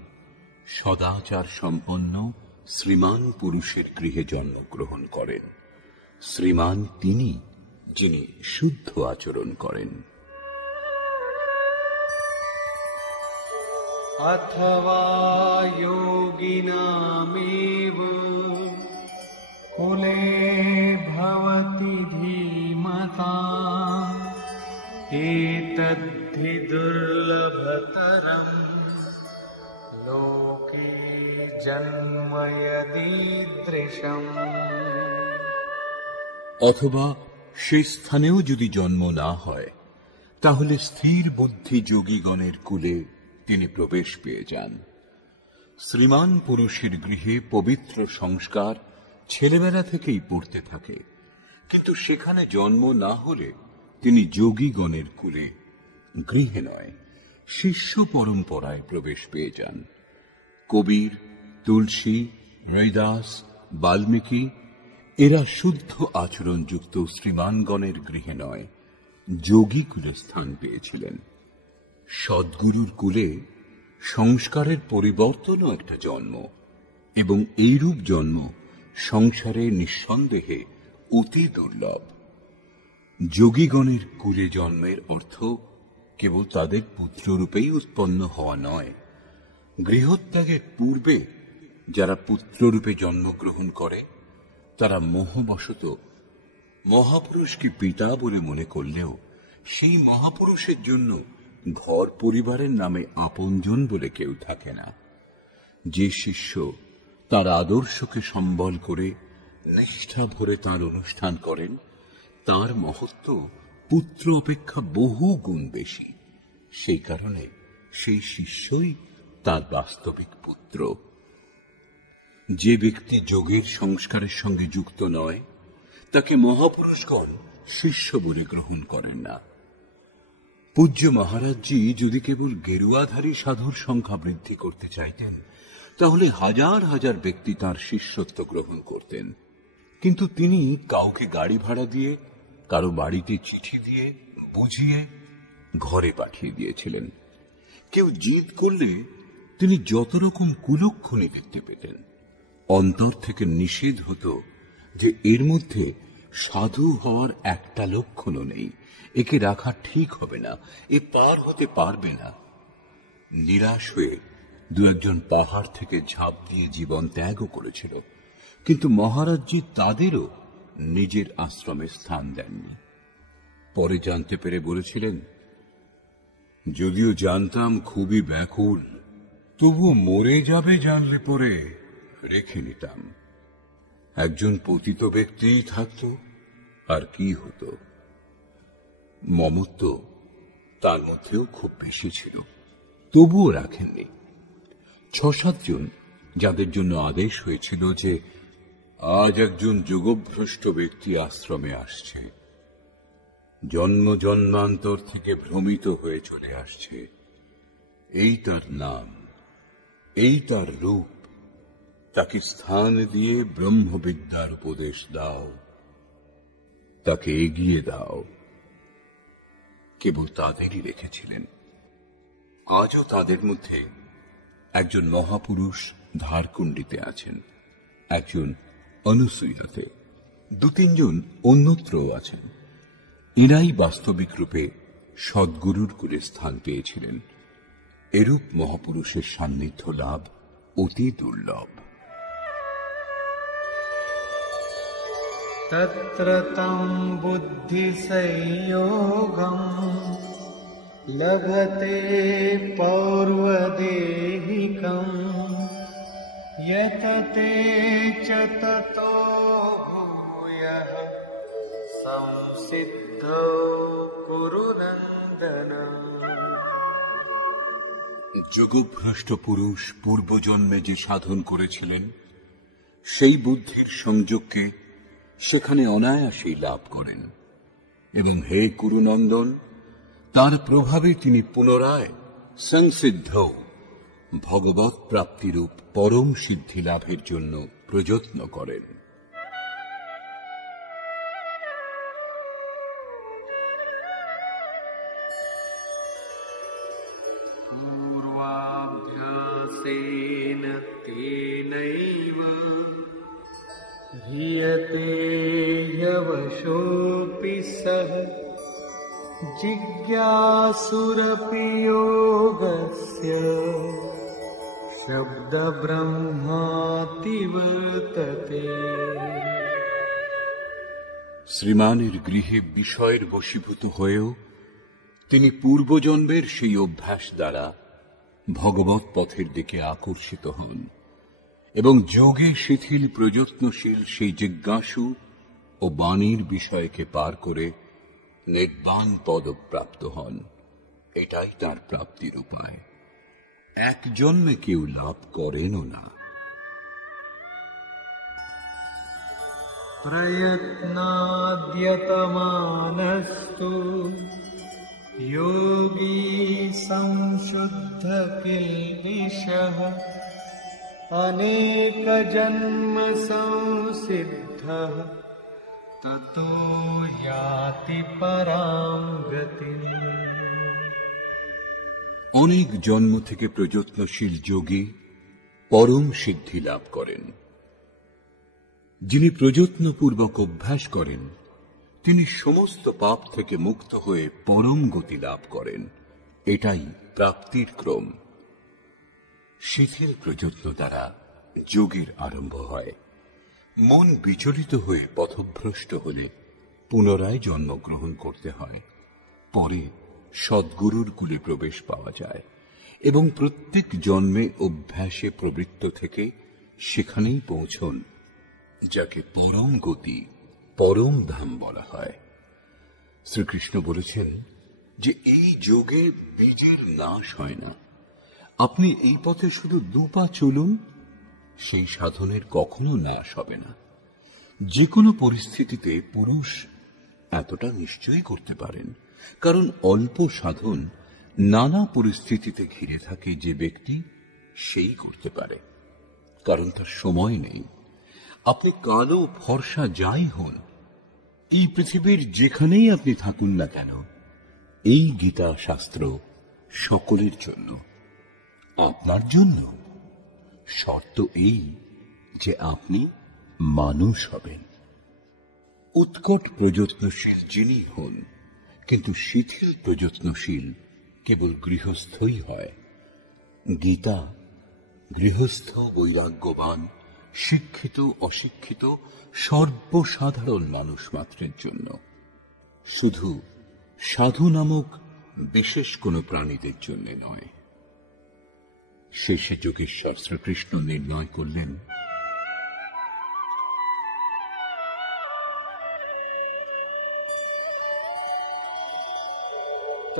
সদাচার সম্পন্ন শ্রীমান পুরুষের গৃহে জন্মগ্রহণ করেন। শ্রীমান তিনি, যিনি শুদ্ধ আচরণ করেন। अथवा योगिनामेव कुले भवति धीमता एतद्धि दुर्लभतरं लोके जन्म यदीदृशम्। অথবা সেই স্থানেও যদি জন্ম না হয়, তাহলে স্থির বুদ্ধি যোগীগণের কুলে তিনি প্রবেশ পেয়ে যান। শ্রীমান পুরুষের গৃহে পবিত্র সংস্কার ছেলেবেলা থেকেই পড়তে থাকে, কিন্তু সেখানে জন্ম না হলে তিনি যোগীগণের কুলে গৃহে নয় শিষ্য পরম্পরায় প্রবেশ পেয়ে যান। কবির, তুলসী, রৈদাস, বাল্মীকি এরা শুদ্ধ আচরণযুক্ত শ্রীমানগণের গৃহে নয় যোগী কুলে স্থান পেয়েছিলেন। সদ্গুরুর কুলে সংস্কারের পরিবর্তনও একটা জন্ম, এবং এইরূপ জন্ম সংসারে নিঃসন্দেহে অতি দুর্লভ। যোগীগণের কুলে জন্মের অর্থ কেবল তাদের পুত্ররূপেই উৎপন্ন হওয়া নয়, গৃহত্যাগের পূর্বে যারা পুত্ররূপে জন্মগ্রহণ করে তারা মোহবশত মহাপুরুষকে পিতা বলে মনে করলেও সেই মহাপুরুষের জন্য ঘর পরিবারের নামে আপনজন বলে কেউ থাকে না। যে শিষ্য তার আদর্শকে সম্বল করে নিষ্ঠা ভরে তার অনুষ্ঠান করেন, তার মহত্ব পুত্র অপেক্ষা বহু গুণ বেশি। সেই কারণে সেই শিষ্যই তার বাস্তবিক পুত্র। যে ব্যক্তি যোগের সংস্কারের সঙ্গে যুক্ত নয় তাকে মহাপুরুষগণ শিষ্য বলে গ্রহণ করেন না। পূজ্য মহারাজজি যদি কেবল গেরুয়াধারী সাধুর সংখ্যা বৃদ্ধি করতে চাইতেন, তাহলে হাজার হাজার ব্যক্তি তার শিষ্যত্ব গ্রহণ করতেন, কিন্তু তিনি কাউকে গাড়ি ভাড়া দিয়ে, কারো বাড়িতে চিঠি দিয়ে বুঝিয়ে ঘরে পাঠিয়ে দিয়েছিলেন। কেউ জিদ করলে তিনি যত রকম কুলক্ষণে দেখতে পেতেন। অন্তর থেকে নিষেধ হতো যে এর মধ্যে সাধু হওয়ার একটা লক্ষণও নেই, একে রাখা ঠিক হবে না, এ পার হতে পারবে না। নিরাশ হয়ে দু একজন পাহাড় থেকে ঝাঁপ দিয়ে জীবন ত্যাগও করেছিল, কিন্তু মহারাজজি তাদেরও নিজের আশ্রমে স্থান দেননি। পরে জানতে পেরে বলেছিলেন, যদিও জানতাম খুবই ব্যাকুল, তবুও মরে যাবে জানলে পরে রেখে নিতাম। একজন পতিত ব্যক্তি থাকত, আর কি হতো। মমত্ব তার মধ্যেও খুব বেশি ছিল, তবুও রাখেননি। ৬-৭ জন যাদের জন্য আদেশ হয়েছিল যে আজ একজন যোগভ্রষ্ট ব্যক্তি আশ্রমে আসছে, জন্ম জন্মান্তর থেকে ভ্রমিত হয়ে চলে আসছে, এই তার নাম, এই তার রূপ, তাকে স্থান দিয়ে ব্রহ্মবিদ্যার উপদেশ দাও, তাকে এগিয়ে দাও। কেবল তাদেরই রেখেছিলেন। আজও তাদের মধ্যে একজন মহাপুরুষ ধারকুণ্ডিতে আছেন, একজন অনুসূয়াতে, ২-৩ জন অন্যত্রও আছেন। এরাই বাস্তবিক রূপে সদ্গুরুর কুলে স্থান পেয়েছিলেন। এরূপ মহাপুরুষের সান্নিধ্য লাভ অতি দুর্লভ। তত্র তং বুদ্ধি সংযোগম লভতে পৌর্বদেহিকম यतते च ततो भूयः संसिद्धो कुरु नन्दन। যোগভ্রষ্ট পুরুষ পূর্বজন্মে যে সাধন করেছিলেন, সেই বুদ্ধির সংযোগকে সেখানে অনায়াসেই লাভ করেন, এবং হে কুরুনন্দন, তার প্রভাবে তিনি পুনরায় সংসিদ্ধ ভগবৎ প্রাপ্তিরূপ পরম সিদ্ধি লাভের জন্য প্রযত্ন করেন। पूर्वाभ्यासेन तेनैव ह्रियते ह्यवशोऽपि सः जिज्ञासुरपि योगस्य शब्दब्रह्माति वर्तते। শ্রীমানের গৃহে বিষয়ের বশীভূত হয়েও তিনি পূর্বজন্মের সেই অভ্যাস দ্বারা ভগবৎ পথের দিকে আকর্ষিত হন, এবং যোগে শিথিল প্রযত্নশীল সেই জিজ্ঞাসু ও বাণীর বিষয়কে পার করে নির্বাণ পদপ্রাপ্ত হন। এটাই তার প্রাপ্তির উপায়। এক জন্মে কেউ লাভ করেনও না। प्रयत्नाद्यतमानस्तु योगी संशुद्ध किल्बिषः अनेकजन्म संसिद्धः ततो याति परां गतिम्। অনেক জন্ম থেকে প্রযত্নশীল যোগী পরম সিদ্ধি লাভ করেন। যিনি প্রযত্নপূর্বক অভ্যাস করেন তিনি সমস্ত পাপ থেকে মুক্ত হয়ে পরম গতি লাভ করেন। এটাই প্রাপ্তির ক্রম। শিথিল প্রযত্ন দ্বারা যোগের আরম্ভ হয়। মন বিচলিত হয়ে পথভ্রষ্ট হলে পুনরায় জন্মগ্রহণ করতে হয়। পরে সদ্গুরুর কুলে প্রবেশ পাওয়া যায় এবং প্রত্যেক জন্মে অভ্যাসে প্রবৃত্ত থেকে সেখানেই পৌঁছন, যাকে পরম গতি, পরম ধাম বলা হয়। শ্রীকৃষ্ণ বলেছেন যে এই যোগে বীজের নাশ হয় না। আপনি এই পথে শুধু দুপা চলুন, সেই সাধনের কখনো নাশ হবে না। যে কোনো পরিস্থিতিতে পুরুষ এতটা নিশ্চয়ই করতে পারেন, কারণ অল্প সাধন নানা পরিস্থিতিতে ঘিরে থাকে যে ব্যক্তি সেই করতে পারে, কারণ তার সময় নেই। আপনি কালো ফর্সা যাই হন, এই পৃথিবীর যেখানেই আপনি থাকুন না কেন, এই গীতা শাস্ত্র সকলের জন্য, আপনার জন্য। শর্ত এই যে আপনি মানুষ হবেন। উৎকট প্রযত্নশীল যিনি হন, কিন্তু শিথিল প্রযত্নশীল কেবল গৃহস্থই হয়। গীতা গৃহস্থ, বৈরাগ্যবান, শিক্ষিত, অশিক্ষিত, সর্বসাধারণ মানুষ মাত্রের জন্য, শুধু সাধু নামক বিশেষ কোন প্রাণীদের জন্য নয়। শেষে যোগেশ্বর শ্রীকৃষ্ণ নির্ণয় করলেন,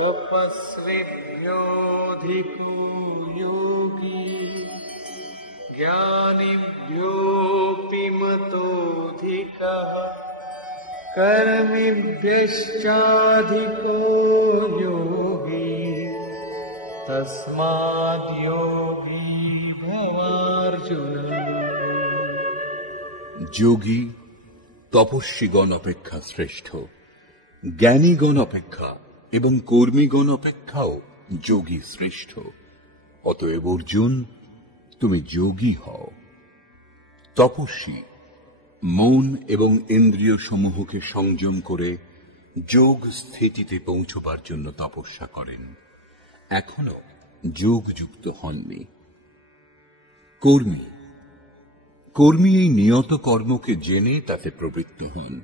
तपस्विभ्योऽधिको योगी ज्ञानिभ्योऽपि मतोऽधिकः कर्मिभ्यश्चाधिको योगी तस्माद् योगी भवार्जुन। যোগী তপস্বীগণ অপেক্ষা শ্রেষ্ঠ, জ্ঞানীগণ অপেক্ষা এবং কর্মীগণ অপেক্ষাও যোগী শ্রেষ্ঠ। অতএব অর্জুন, তুমি যোগী হও। তপস্বী মন এবং ইন্দ্রিয় সমূহকে সংযম করে যোগ স্থিতিতে পৌঁছবার জন্য তপস্যা করেন, এখনো যোগযুক্ত হননি। কর্মী কর্মী এই নিয়ত কর্মকে জেনে তাতে প্রবৃত্ত হন।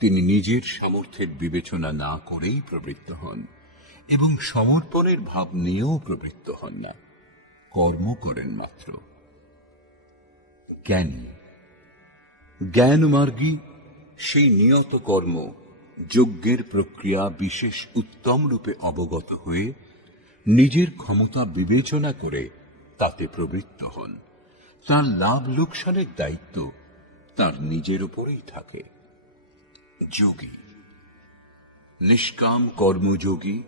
তিনি নিজের সামর্থ্যের বিবেচনা না করেই প্রবৃত্ত হন এবং সমর্পণের ভাব নিয়েও প্রবৃত্ত হন না, কর্ম করেন মাত্র। জ্ঞানী জ্ঞানমার্গী সেই নিয়ত কর্ম, যজ্ঞের প্রক্রিয়া বিশেষ উত্তম রূপে অবগত হয়ে নিজের ক্ষমতা বিবেচনা করে তাতে প্রবৃত্ত হন। তার লাভ লোকসানের দায়িত্ব তার নিজের উপরেই থাকে। যোগী নিষ্কাম কর্মযোগী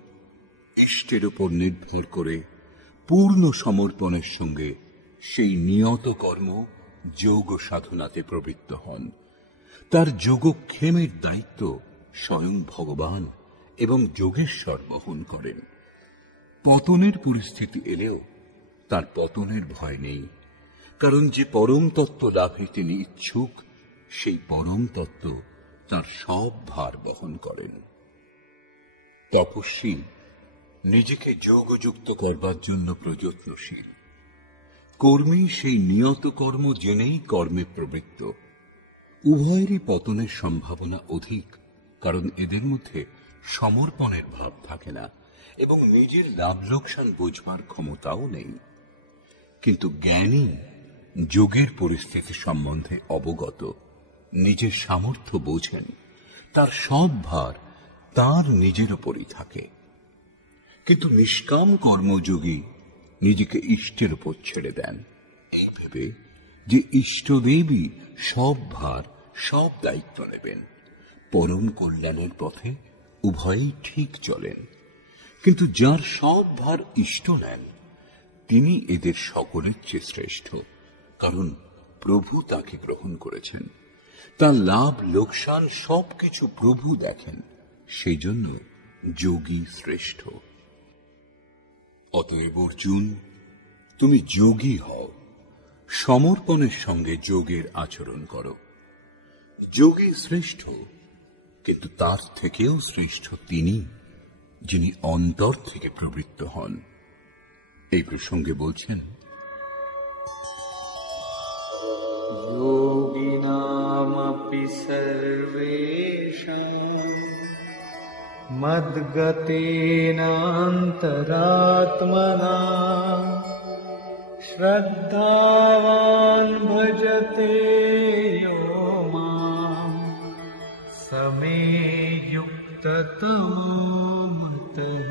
ইষ্টের উপর নির্ভর করে পূর্ণ সমর্পণের সঙ্গে সেই নিয়ত কর্ম যোগ সাধনাতে প্রবৃত্ত হন। তার যোগক্ষেমের দায়িত্ব স্বয়ং ভগবান এবং যোগেশ্বর বহন করেন। পতনের পরিস্থিতি এলেও তার পতনের ভয় নেই, কারণ যে পরম তত্ত্ব লাভে তিনি ইচ্ছুক, সেই পরম তত্ত্ব তার সব ভার বহন করেন। তপস্বী নিজেকে যোগযুক্ত করবার জন্য প্রযত্নশীল। কর্মী সেই নিয়ত কর্ম জেনেই কর্মে প্রবৃত্ত। উভয়েরই পতনের সম্ভাবনা অধিক, কারণ এদের মধ্যে সমর্পণের ভাব থাকে না এবং নিজের লাভ লোকসান বুঝবার ক্ষমতাও নেই। কিন্তু জ্ঞানী যোগের পরিস্থিতি সম্বন্ধে অবগত, নিজের সামর্থ্য বোঝেন, তার সব ভার তার নিজের উপরই থাকে। কিন্তু নিষ্কাম কর্মযোগী নিজেকে ইষ্টের উপর ছেড়ে দেন, এই ভেবে যে ইষ্টদেবী সব ভার, সব দায়িত্ব নেবেন। পরম কল্যাণের পথে উভয়েই ঠিক চলেন। কিন্তু যার সব ভার ইষ্ট নেন, তিনি এদের সকলের চেয়ে শ্রেষ্ঠ, কারণ প্রভু তাকে গ্রহণ করেছেন। তার লাভ লোকসান সবকিছু প্রভু দেখেন, সেই জন্য যোগী শ্রেষ্ঠ। অতএব অর্জুন, তুমি যোগী হও, সমর্পণের সঙ্গে যোগের আচরণ করো। যোগী শ্রেষ্ঠ, কিন্তু তার থেকেও শ্রেষ্ঠ তিনি, যিনি অন্তর থেকে প্রবৃত্ত হন। এই প্রসঙ্গে বলছেন, योगिनामपि सर्वेषां मद्गतेनान्तरात्मना श्रद्धावान् भजते यो मां स मे युक्ततमो मतः।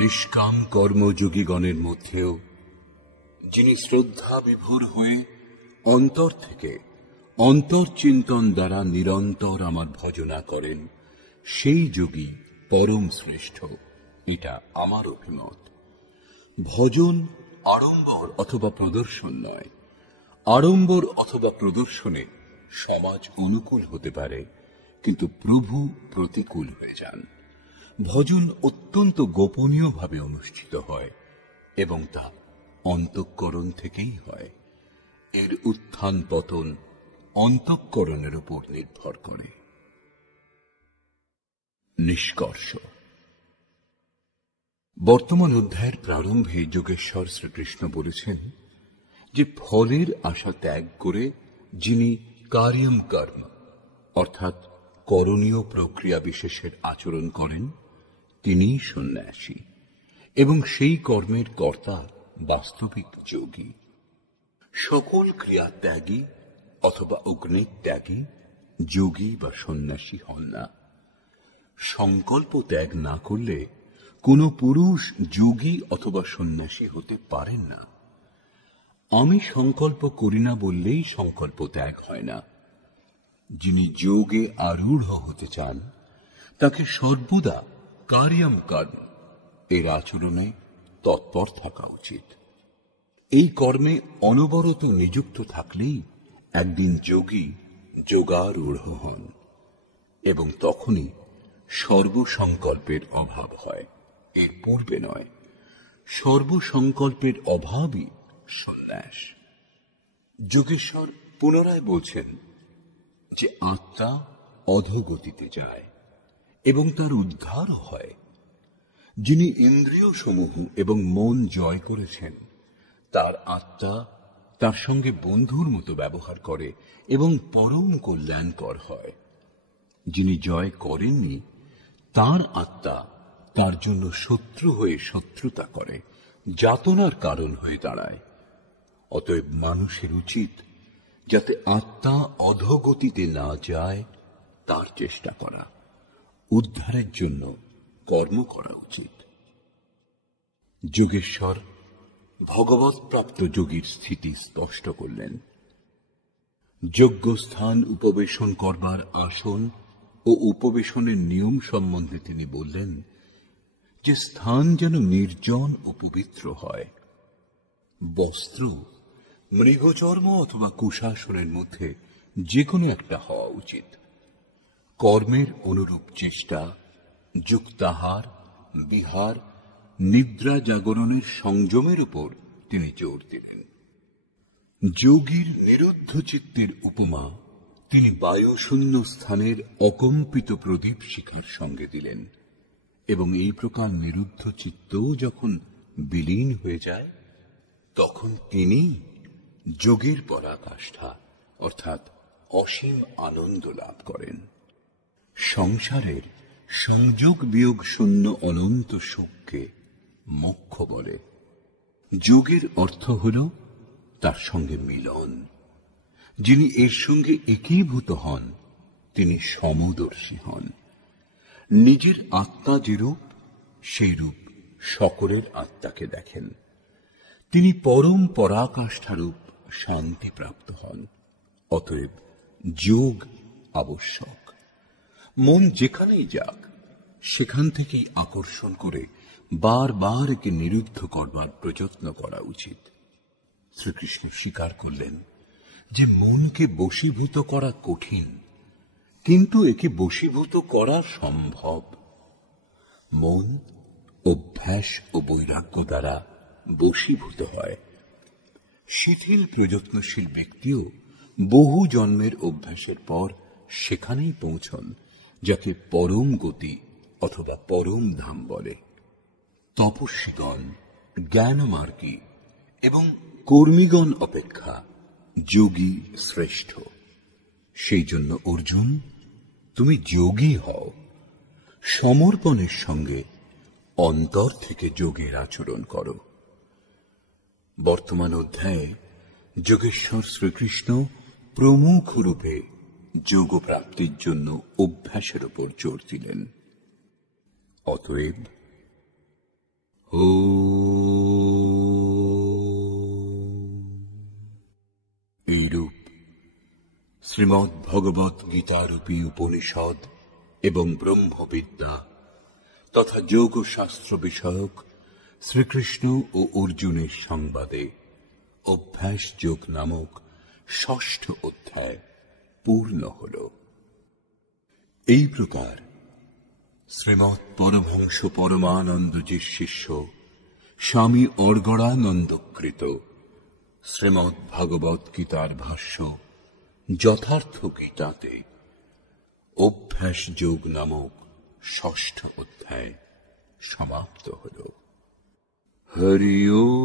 নিষ্কাম কর্মযোগীগণের মধ্যেও যিনি শ্রদ্ধা বিভোর হয়ে অন্তর থেকে অন্তর্চিন্তন দ্বারা নিরন্তর আমার ভজনা করেন, সেই যোগী পরম শ্রেষ্ঠ। এটা আমার অভিমত। ভজন আড়ম্বর অথবা প্রদর্শন নয়। আড়ম্বর অথবা প্রদর্শনে সমাজ অনুকূল হতে পারে, কিন্তু প্রভু প্রতিকূল হয়ে যান। ভজন অত্যন্ত গোপনীয়ভাবে অনুষ্ঠিত হয় এবং তা অন্তঃকরণ থেকেই হয়। এর উত্থান পতন অন্তঃকরণের উপর নির্ভর করে। নিষ্কর্ষ। বর্তমান অধ্যায়ের প্রারম্ভে যোগেশ্বর শ্রীকৃষ্ণ বলেছেন যে ফলের আশা ত্যাগ করে যিনি কার্যম কর্ম অর্থাৎ করণীয় প্রক্রিয়া বিশেষের আচরণ করেন, তিনিই সন্ন্যাসী, এবং সেই কর্মের কর্তা বাস্তবিক যোগী। সকল ক্রিয়া ত্যাগী অথবা অগ্নিক ত্যাগী যোগী বা সন্ন্যাসী হন না। সংকল্প ত্যাগ না করলে কোন পুরুষ যোগী অথবা সন্ন্যাসী হতে পারেন না। আমি সংকল্প করি না বললেই সংকল্প ত্যাগ হয় না। যিনি যোগে আরূঢ় হতে চান, তাকে সর্বদা কার্যম কর্ম এর আচরণে তৎপর থাকা উচিত। এই কর্মে অনবরত নিযুক্ত থাকলেই একদিন যোগী যোগারূঢ় হন, এবং তখনই সর্বসংকল্পের অভাব হয়, এর পূর্বে নয়। সর্বসংকল্পের অভাবই সন্ন্যাস। যোগেশ্বর পুনরায় বলছেন যে আত্মা অধোগতিতে যায় এবং তার উদ্ধারও হয়। যিনি ইন্দ্রিয় সমূহ এবং মন জয় করেছেন, তার আত্মা তার সঙ্গে বন্ধুর মতো ব্যবহার করে এবং পরম কল্যাণকর হয়। যিনি জয় করেননি, তার আত্মা তার জন্য শত্রু হয়ে শত্রুতা করে, যাতনার কারণ হয়ে দাঁড়ায়। অতএব মানুষের উচিত যাতে আত্মা অধোগতিতে না যায় তার চেষ্টা করা। উদ্ধারের জন্য কর্ম করা উচিত। যোগেশ্বর ভগবৎ প্রাপ্ত যোগীর স্থিতি স্পষ্ট করলেন। যজ্ঞস্থান উপবেশন করবার আসন ও উপবেশনের নিয়ম সম্বন্ধে তিনি বললেন যে স্থান যেন নির্জন ও পবিত্র হয়। বস্ত্র মৃগচর্ম অথবা কুশাসনের মধ্যে যে কোনো একটা হওয়া উচিত। কর্মের অনুরূপ চেষ্টা, যুক্তাহার, বিহার, নিদ্রা জাগরণের সংযমের উপর তিনি জোর দিলেন। যোগীর নিরুদ্ধ চিত্তের উপমা তিনি বায়ুশূন্য স্থানের অকম্পিত প্রদীপ শিখার সঙ্গে দিলেন, এবং এই প্রকার নিরুদ্ধ চিত্ত যখন বিলীন হয়ে যায়, তখন তিনি যোগের পরাকাষ্ঠা অর্থাৎ অসীম আনন্দ লাভ করেন। সংসারের সংযোগ বিয়োগ শূন্য অনন্ত সুখকে মোক্ষ বলে। যোগের অর্থ হল তার সঙ্গে মিলন। যিনি এর সঙ্গে একীভূত হন, তিনি সমদর্শী হন। নিজের আত্মা যেরূপ, সেই রূপ সকলের আত্মাকে দেখেন। তিনি পরম পরাকাষ্ঠারূপ শান্তি প্রাপ্ত হন। অতএব যোগ আবশ্যক। মন যেখানেই যাক সেখান থেকেই আকর্ষণ করে বারবার একে নিরুদ্ধ করবার প্রযত্ন করা উচিত। শ্রীকৃষ্ণ স্বীকার করলেন যে মনকে বশীভূত করা কঠিন, কিন্তু একে বশীভূত করা সম্ভব। মন অভ্যাস ও বৈরাগ্য দ্বারা বশীভূত হয়। শিথিল প্রযত্নশীল ব্যক্তিও বহু জন্মের অভ্যাসের পর সেখানেই পৌঁছন যাকে পরম গতি অথবা পরম ধাম বলে। তপস্বীগণ, জ্ঞানমার্গী এবং কর্মীগণ অপেক্ষা যোগী শ্রেষ্ঠ। সেই জন্য অর্জুন, তুমি যোগী হও। সমর্পণের সঙ্গে অন্তর থেকে যোগের আচরণ করো। বর্তমান অধ্যায়ে যোগেশ্বর শ্রীকৃষ্ণ প্রমুখ রূপে যোগ প্রাপ্তির জন্য অভ্যাসের উপর জোর দিলেন। অতএব এইরূপ শ্রীমদ্ ভগবৎ গীতারূপী উপনিষদ এবং ব্রহ্মবিদ্যা তথা যোগশাস্ত্র বিষয়ক শ্রীকৃষ্ণ ও অর্জুনের সংবাদে অভ্যাস যোগ নামক ৬ষ্ঠ অধ্যায় পূর্ণ হল। এই প্রকার শ্রীমৎ পরমহংস পরমানন্দজির শিষ্য স্বামী অর্গড়ানন্দকৃত শ্রীমদ্ ভগবৎ গীতার ভাষ্য যথার্থ গীতাতে অভ্যাস যোগ নামক ৬ষ্ঠ অধ্যায় সমাপ্ত হল। হরি ওম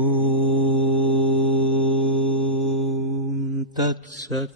তৎসৎ।